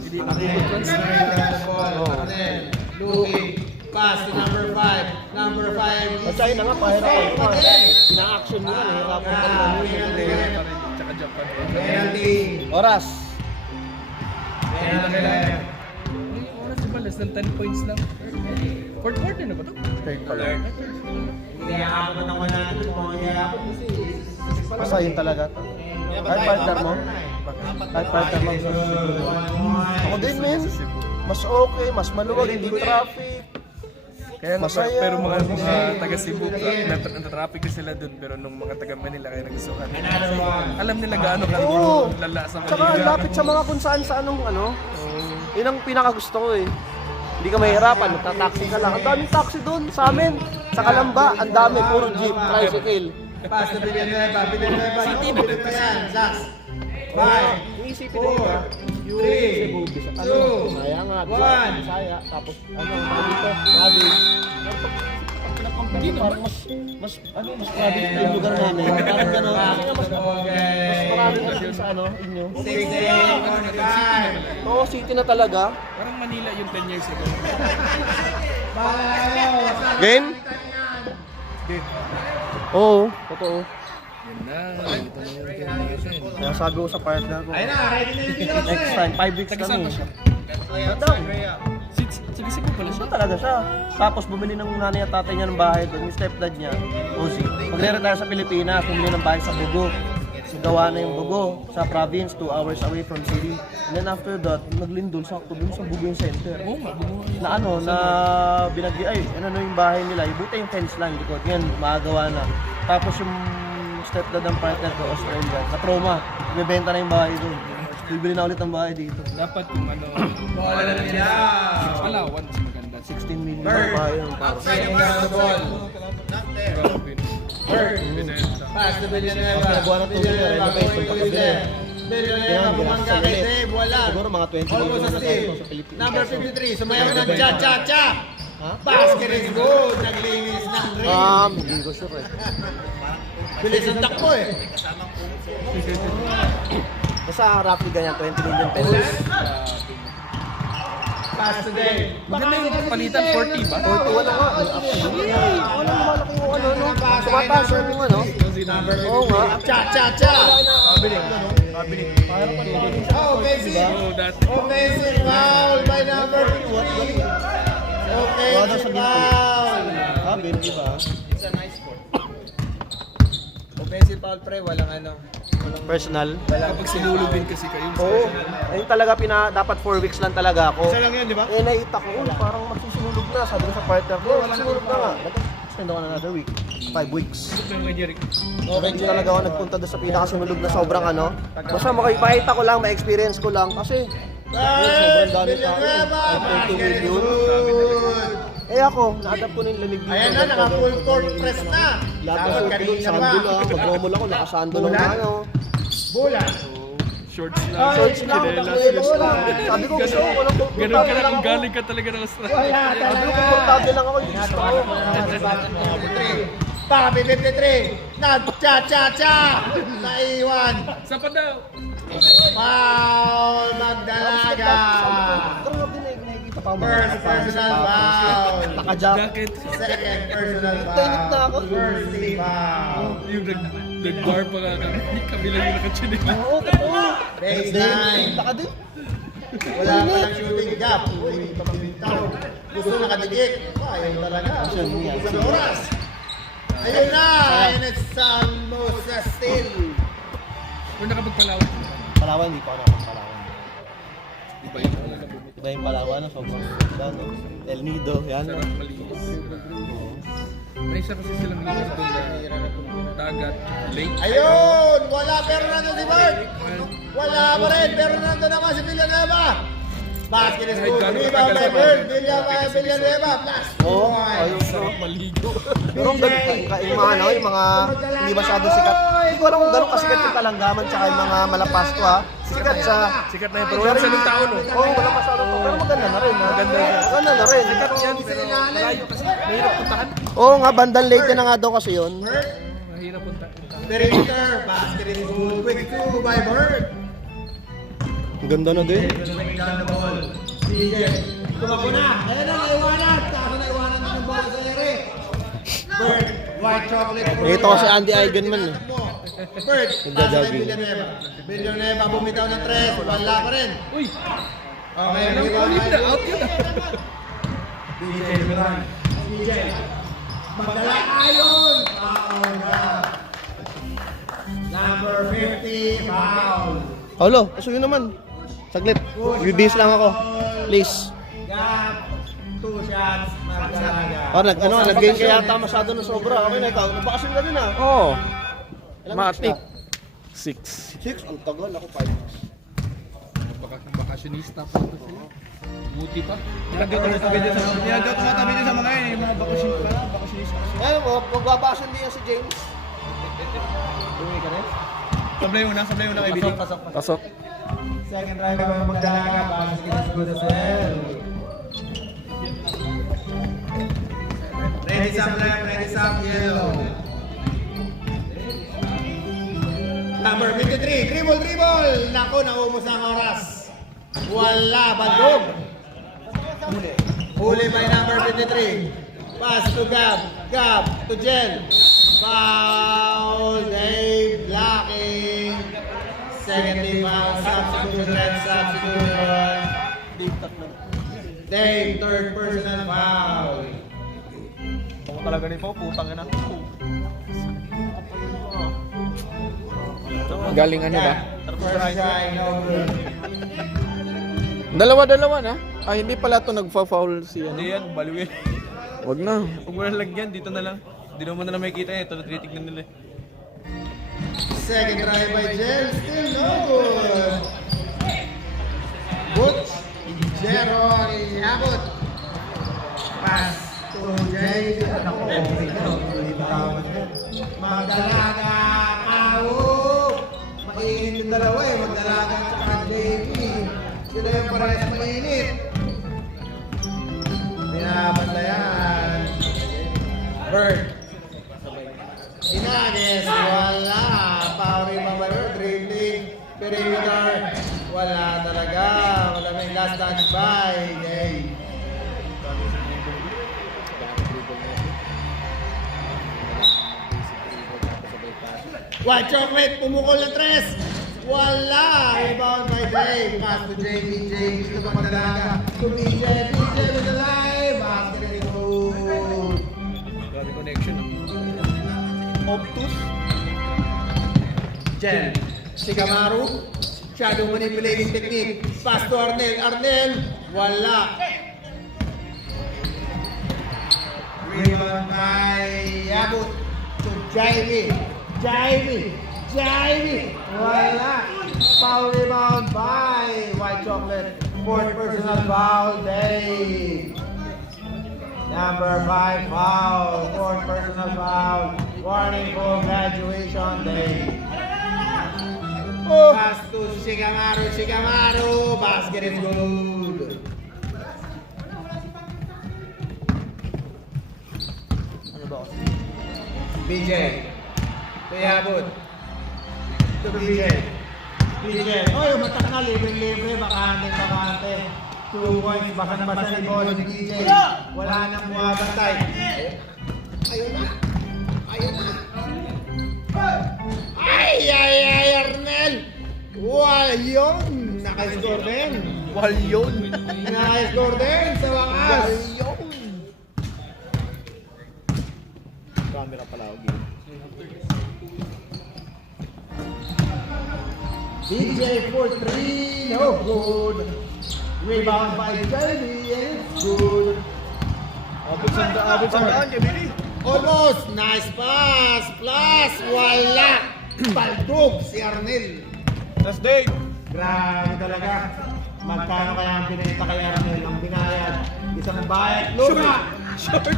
hindi translate. Arnel, looking. Pass to number 5. Number 5. Sa China nga, pahirapan ko. Ina-action mo na, nahirapan ka rin. Tsaka Japan. Penalty. Oras. Ay, oras diba? Less than 10 points lang. Fourth quarter na ba ito? Third pa lang. Hindi ako ng 100. Kung hindi ako kasi. Basta yun talaga. Kahit partner mo. Kahit partner mo. Ako din, men. Mas okay, mas maluwag, hindi traffic. Kaya nga, Masaya. pero mga taga Cebu, natatraffic na sila dun, pero nung mga taga Manila kaya nagustuhan. Alam nila gaano ka Oo. lala sa Tsaka Manila. lapit sa mga kung saan sa anong yun ang pinakagusto ko eh. Hindi ka mahirapan, magta-taxi ka lang. Ang daming taxi doon sa amin. Sa Kalamba, ang dami, puro jeep, tricycle. Pass to Villanueva. Villanueva. City na dito yan. Zax. 5. Iisipin din ba? Yung Cebu, Bisaya nga, one. Bisaya, tapos dito, province. Hindi naman. mas marami yung lugar namin. Parang gano'n. Mas marami na sa inyo. 6 on the time. Oo, city na talaga. Parang Manila yung 10 years ago. Game? Oo, totoo. Yan na. Ito na yung 10 years eh. Kaya sabi ko sa partner ko, Ayun na, ready na yung piloto next time, 5 weeks Taga-saan kami. pa siya? Daw. Sige, sige pala siya. Ito talaga siya. Tapos bumili ng nanay at tatay niya ng bahay doon. Yung stepdad niya, Ozzy. Magre-retire sa Pilipinas, bumili ng bahay sa Bugo. Gawa na yung Bugo sa province, 2 hours away from city. And then after that, naglindol sakto dun sa Bugo yung center. Oo nga, bumuha yun. Na binagay, ay, yung bahay nila. Buti yung fence lang, likod. Ngayon, makagawa na. Tapos yung stepdad ng partner ko, Australia, na-trauma. Ibebenta na yung bahay doon. Bibili na ulit ang bahay dito. Dapat yung ano, Palawan, mas maganda. 16 million ang bahay yung para. Second round the ball. Not there. Binenta. Pass to Villanueva. Pinagawa ng tubig na renovate Villanueva, pagkakabili. Villanueva, bumangga kay Dave. Wala. Siguro mga 20 Almost million a na steal. tayo sa Pilipinas. Number 53, sumayaw ng cha-cha-cha. Basket is good. Naglinis ng ring. Hindi ko sure eh. Bilis ang takbo eh. Basta roughly ganyan, 20 million pesos. Pass to Dave. Maganda yung palitan, 40 ba? 40 wala nga. Wala lumalaki yung tumataas yung Oo nga. Cha-cha-cha. Oh, offensive. Oo, dati. Offensive foul by number 53. Offensive foul. Sabi, di ba? Offensive foul pre, walang ano. Personal. Kapag sinulubin kasi kayo. Oo. Ayun talaga dapat 4 weeks lang talaga ako. Isa lang yun, di ba? Eh, naita ko, parang magsisinulog na. Sabi ko sa partner ko, magsisinulog na nga. Spend ako ng another week. 5 weeks. Ito yung Jeric. Okay, hindi talaga ako nagpunta doon sa pinakasinulog na sobrang Basta makipakita ko lang, ma-experience ko lang. Kasi, sobrang dami tao. Villanueva. 5.2 Basket is million. good. Eh ako, na-adapt ko na yung lamig dito. Ayan na, naka-full court press na. Lahat ng Dapat suot ko doon, kanina pa. sando lang. Mag-romo lang ako, nakasando lang tayo. Bulan. Shorts lang. Shorts lang, chinelas, lang. Sabi ko, gusto ko, walang Ganun ka na kung galing ka talaga ng Australia. Wala Sabi ko, talaga. komportable lang ako, yung gusto ko. Papi 53. Nag-cha-cha-cha. Naiwan. Sa pa daw. Foul Magdalaga. Grabe na, nakikita pa ako. First personal foul. Naka-jack. Jacket. Second personal Tainit na ako. foul. First team foul. Yung nag-bar pa nga kami. Kabila yung nakachinila. Oo, totoo. Baseline. Taka din. Wala pa ng shooting gap. Hindi pa mabintaw. Gusto nakadikit. Ayaw talaga. Isang oras. Ayun na. And it's almost a steal. Kung nakapagpalawan. Palawan, hindi pa ako nakapalawan. Iba yun talaga. Iba yung Palawan, sobrang ganda, no? El Nido, yan. Sarap malinis. May isa kasi silang linis doon na dagat, lake. Ayun. Wala pero nandun si Bart. Wala pa rin. Pero nandun naman si Villanueva. Basket is good. Rebound by Bird. Villanueva. Plus 2 Oo, points. ayun, no? Maligo. Pero ang galing, yung mga hindi masyadong sikat. Hindi ko alam kung gano'ng kasikat yung Talanggaman tsaka yung mga Malapasto, ha? Sikat siya. Sikat na yun. Pero wala siya ng tao, no? Oo, wala masyadong to. Pero maganda na rin, ha? Maganda na rin. Sikat yan, pero malayo kasi. Mahirap puntahan. Oo nga, bandang late na nga daw kasi yun. Mahirap puntahan. Perimeter. Basket is good. Quick 2 by Bird. Ang ganda na din. CJ. Tumakbo na. Ayan na, naiwanan. Kaso naiwanan ng bola sa ere. Bird. White chocolate. Nakita ko si Andy Eigenman, eh. Bird. Nagja-jogging. Villanueva. Villanueva bumitaw ng 3. Wala pa rin. Uy! Okay, Alam ko rebound ulit by na Bird. out yun. DJ Duran. DJ. Magdala ayon. Foul na. Number 50. Foul. Halo, kaso yun naman. Saglit. Bibis lang ako. Please. Gap. 2 shots. Magdalaga. Oh, nag-gain kaya yata masyado na sobra. Okay na ikaw. Nagbakasyon ka din, ha? Oo. Ilang Matik. weeks 6. na? 6? Ang tagal. Ako 5 weeks. Bakasyonista pa ito sila. Buti pa. Pinagdot mo sa video sa mga yun, yung mga bakasyonista. Ano mo, magbabakasyon din yan si James. Sablay una kay Billy. Pasok. Second drive by Magdalaga. Basket is good as well. Ready some left, ready some yellow. Number 53, dribble! Nako, naubos ang oras. Wala, bandog. Huli by number 53. Pass to Gab. Gab to Jen. Foul. Dave blocking. Second team foul. Substitution. Red substitution. Dave, third personal foul. Ako talaga ni Pao, putang ina. Galing ano ba? First try, no good. Dalawa-dalawa na? Ay, hindi pala ito nagfa-foul si ano. Hindi yan, baliw yan. Wag na. Huwag mo na lagyan, dito na lang. Hindi naman na makikita eh, ito na tinitignan nila eh. Second try by Jen, still no good. Butch, Jeron, Abot. Pass to Jay. Magdalaga, out. Mainit yung dalawa eh, magdalaga at saka JP. Sila yung parehas mainit. Binabantayan. Bird. Inages, wala. Power rebound, dribbling, perimeter. Wala talaga. Wala may last touch by Jay. White chocolate, pumukol ng tres. Wala. Rebound by Jay. Pass to JB. JB to the Magdalaga. To BJ. BJ with the line. Basket and goal. Grabe connection. Optus. Jen. Shikamaru. Shadow manipulating technique. Pass to Arnel. Arnel. Wala. Rebound by Abot to Jaime. Jaime. Wala. Foul rebound by White Chocolate. Fourth personal foul day. Number 5 foul. Fourth personal foul. Warning for graduation day. Pass to Shikamaru. Basket is good. Ano ba? BJ. Payabot. To BJ. Oy, matak na. Libre. Bakante. 2 points. Basan-basan ni Boss BJ. Wala nang buwabantay. Ayun na. Ay, Arnel! Wala yun! Naka-score din! Walyon! Naka-score din sa wakas! Camera pala ako. DJ for 3, no good! Rebound by Jamie, it's good! Abot sandaan, Jamie. Almost! Nice pass! Plus! Wala! Baldog si Arnel! That's Dave. Grabe talaga! Magkano kaya ang pinita kay Arnel? Ang binayad? Isang bayad lupa! Stop.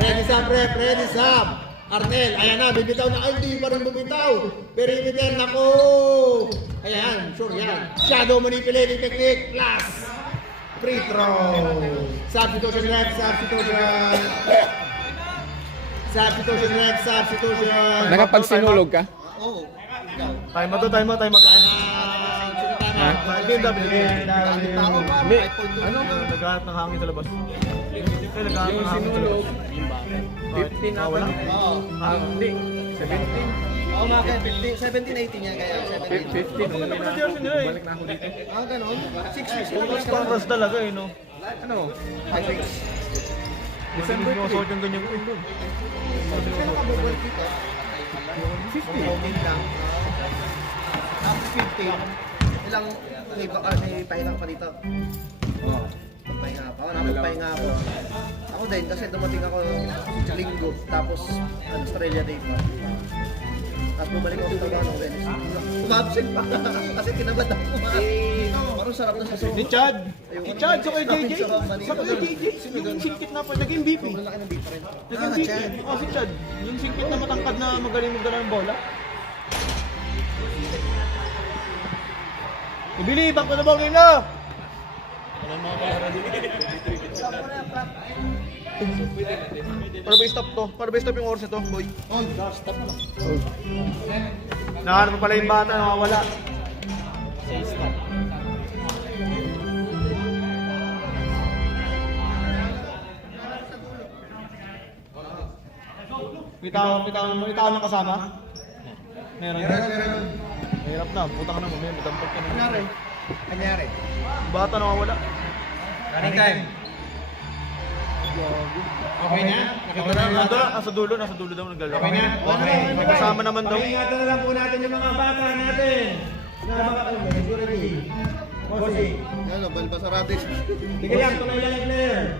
Ready sub! Arnel, ayan na, bibitaw na. Ay, hindi pa rin bumitaw. Perimeter, nako! Ayan, sure yan. Shadow manipulating technique, plus free throw. Substitution. Nakapagsinulog ka? Oo. Time out. Tao ba? Hindi. 5.2. Ano? Nagkahanap ng hangin sa labas. Nagkahanap ng hangin sa labas. 15 na Wala? Oo. Hindi. 17. Oo, mga kaya 17, 18 yan kaya. 17. 15. Ano ba jersey nila eh? Balik na ako dito. Ah, ganun. 6 weeks. Contrast talaga eh, no? Ano? 5 weeks. December yung suot yung ganyan ko eh. Sino ka bubol dito? 15 lang. After 15, ilang may pahinga pa dito? Oo. Pahinga pa. Pahinga ako. Ako din kasi dumating ako linggo tapos Australia Day pa. Tapos bumalik ako sa ng Wednesday. Umabsent pa kasi kinabad ako. Parang sarap na sa soul. Si Chad! Si Chad! Sa kay JJ! Sa kay JJ! Yung singkit na pa, naging BP. Ang laki ng beat pa rin. Naging BP. Oh, si Chad. Yung singkit na matangkad na magaling magdala ng bola. Ibili, back to the ball game na! Para ba stop to? Para ba stop yung oras ito, boy? Stop na. Nahanap pa pala yung bata, nawawala. Kita ko ng kasama? Meron. Hirap na, puta ka na mo, may madampak ka na. Kanyari. Bata nawawala. Running time. Okay na? Nakita na yung bata? Nasa dulo daw naglalaro. Okay na? Okay. May kasama naman daw. Pakingatan na lang po natin yung mga bata natin. Na mga security. Bossy. Ano, Balbasarates. Sige lang, tuloy lang yung player.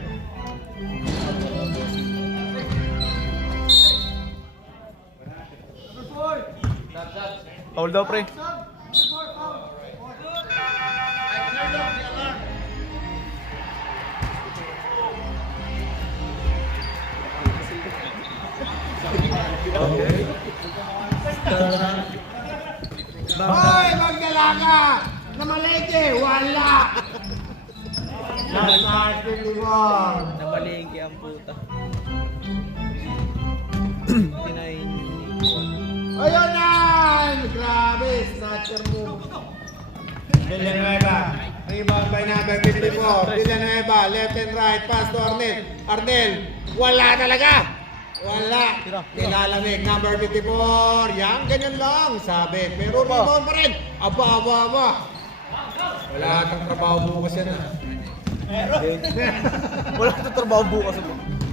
Foul daw, pre. Hoy, magdalaga! Na malete, wala! Last match, 51. Namalingki ang puta. Ayun na! Grabe, snatcher move. Villanueva. Rebound by number 54. Villanueva, left and right, pass to Arnel. Arnel, wala talaga! Wala. Nilalamig, number 54. Yan, ganyan lang, sabi. Pero rebound pa rin. Aba. Wala kang trabaho bukas yan. Wala ka trabaho bukas.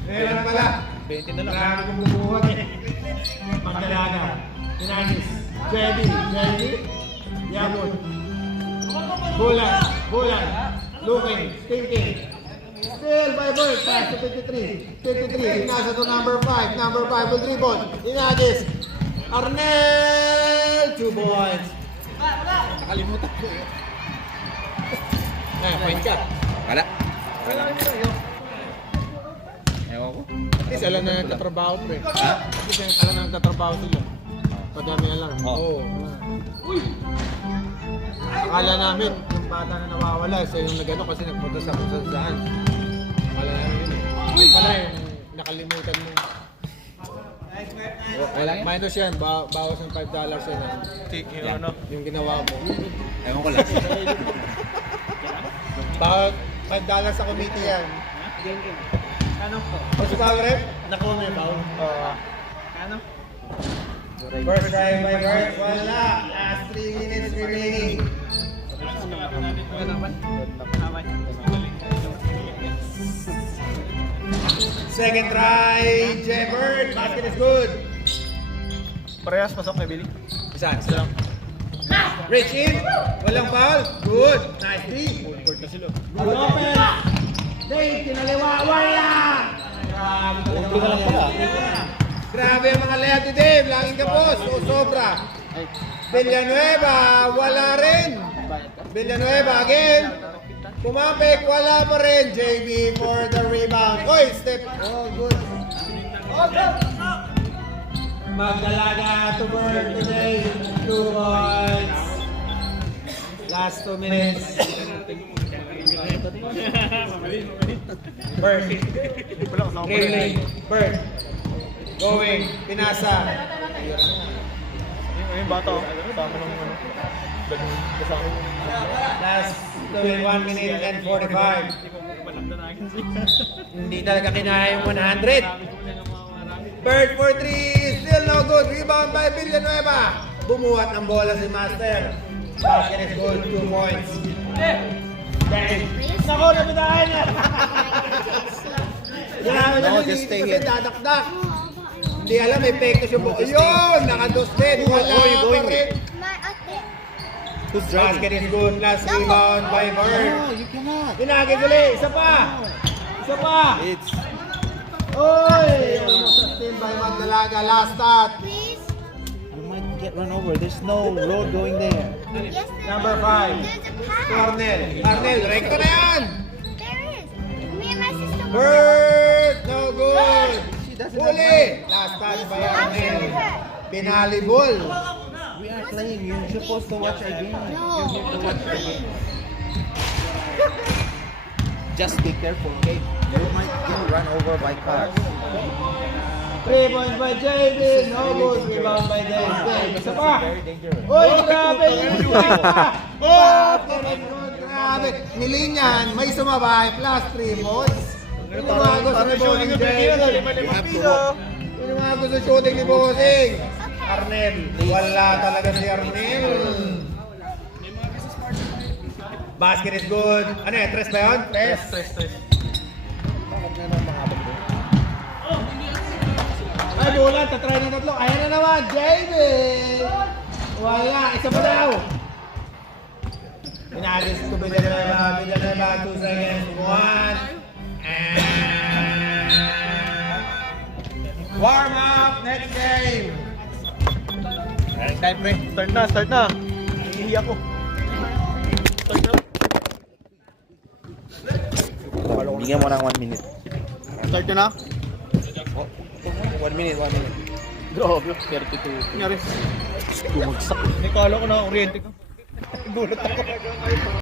Meron pala. 20 na lang. Marami kong bubuhat eh. Magdalaga. Inagis. Jedi. Yamon. Bulan. Looking. Thinking. Still by Bird. Pass to 53. 53. Nasa to number 5. Number 5 will dribble. Inagis. Arnel. 2 points. Nakalimutan ko yun. Point ka. Wala. Ewan ko. At least alam na nagtatrabaho pre. At least alam na nagtatrabaho sila. Padami alam. Oo. Akala namin yung bata na nawawala sa yung nagano kasi nagpunta sa kung saan. Akala namin yun eh. Pala yung nakalimutan mo. Wala yan? Minus yan, bawas ng $5 yan. Yung ano? Yung ginawa mo. Ewan ko lang. Bawat $5 sa committee yan. What's the power rep? Nakuha mo yung foul. First try by Bert, wala. Last 3 minutes remaining. Second try, Jebert. Basket is good. Parehas, pasok kay Billy. Isa lang. Reach in. Walang foul. Good. Nice three. Good offense. Dave, kinaliwa. Wala. Grabe ang mga layup ni Dave. Laging kapos. O sobra. Villanueva. Wala rin. Villanueva again. Kumapik. Wala pa rin. JB for the rebound. Oy, step. Oh, good. Magdalaga to Bird today. 2 points. Last 2 minutes. Bird. Dribbling. Bird. Going. Pinasa. Yung bata, kasama ng ano. Kasama. Last 1 minute and 45. Hindi talaga kinaya yung 100. Bird for 3, still no good. Rebound by Villanueva. Bumuhat ng bola si Master. Basket is good, 2 points. Nako, nabitahin na. Grabe na just take kasi it. dadakdak. Hindi alam, may pektos yung buko. Yun, nakados din. Wala pa rin. Basket is good, plus rebound by Bird. Pinagin ulit, isa pa. It's Oy! Sustain by Magdalaga, last start. Please? you might get run over. There's no road going there. Yes, there Number is. 5. There's a path. Arnel, rekto na yan. There is. Me and my sister were Bird, no good. doesn't Huli. Last touch by Arnel. Pinalibol. We are playing. You're supposed to watch our game. No, I'm playing. just be careful, okay? You might get run over by cars. 3 points by JB. No good. Rebound by Dave. Isa pa. Very dangerous. Uy, grabe! Oh! Grabe! Nilinyan, may sumabay, plus 3 points. Yun yung mga gusto ni Bossing Jay. Yun yung mga gusto shooting ni Bossing. Arnel. Wala talaga si Arnel. Basket is good. Ano yan? Tres ba yun? Tres. Ay, bulan. Tatry ng tatlo. Ayan na naman. JB. Wala. Isa pa daw. Pinalis ko Villanueva. 2 seconds. 1. And warm up. Next game. Time, pre. Start na. Hihi ako. Bigyan mo ng 1 minute. Start na. 1 minute. Grabe, 32. Nangyari. Bumagsak. May kala ko na kuryente ka. Gulat ako.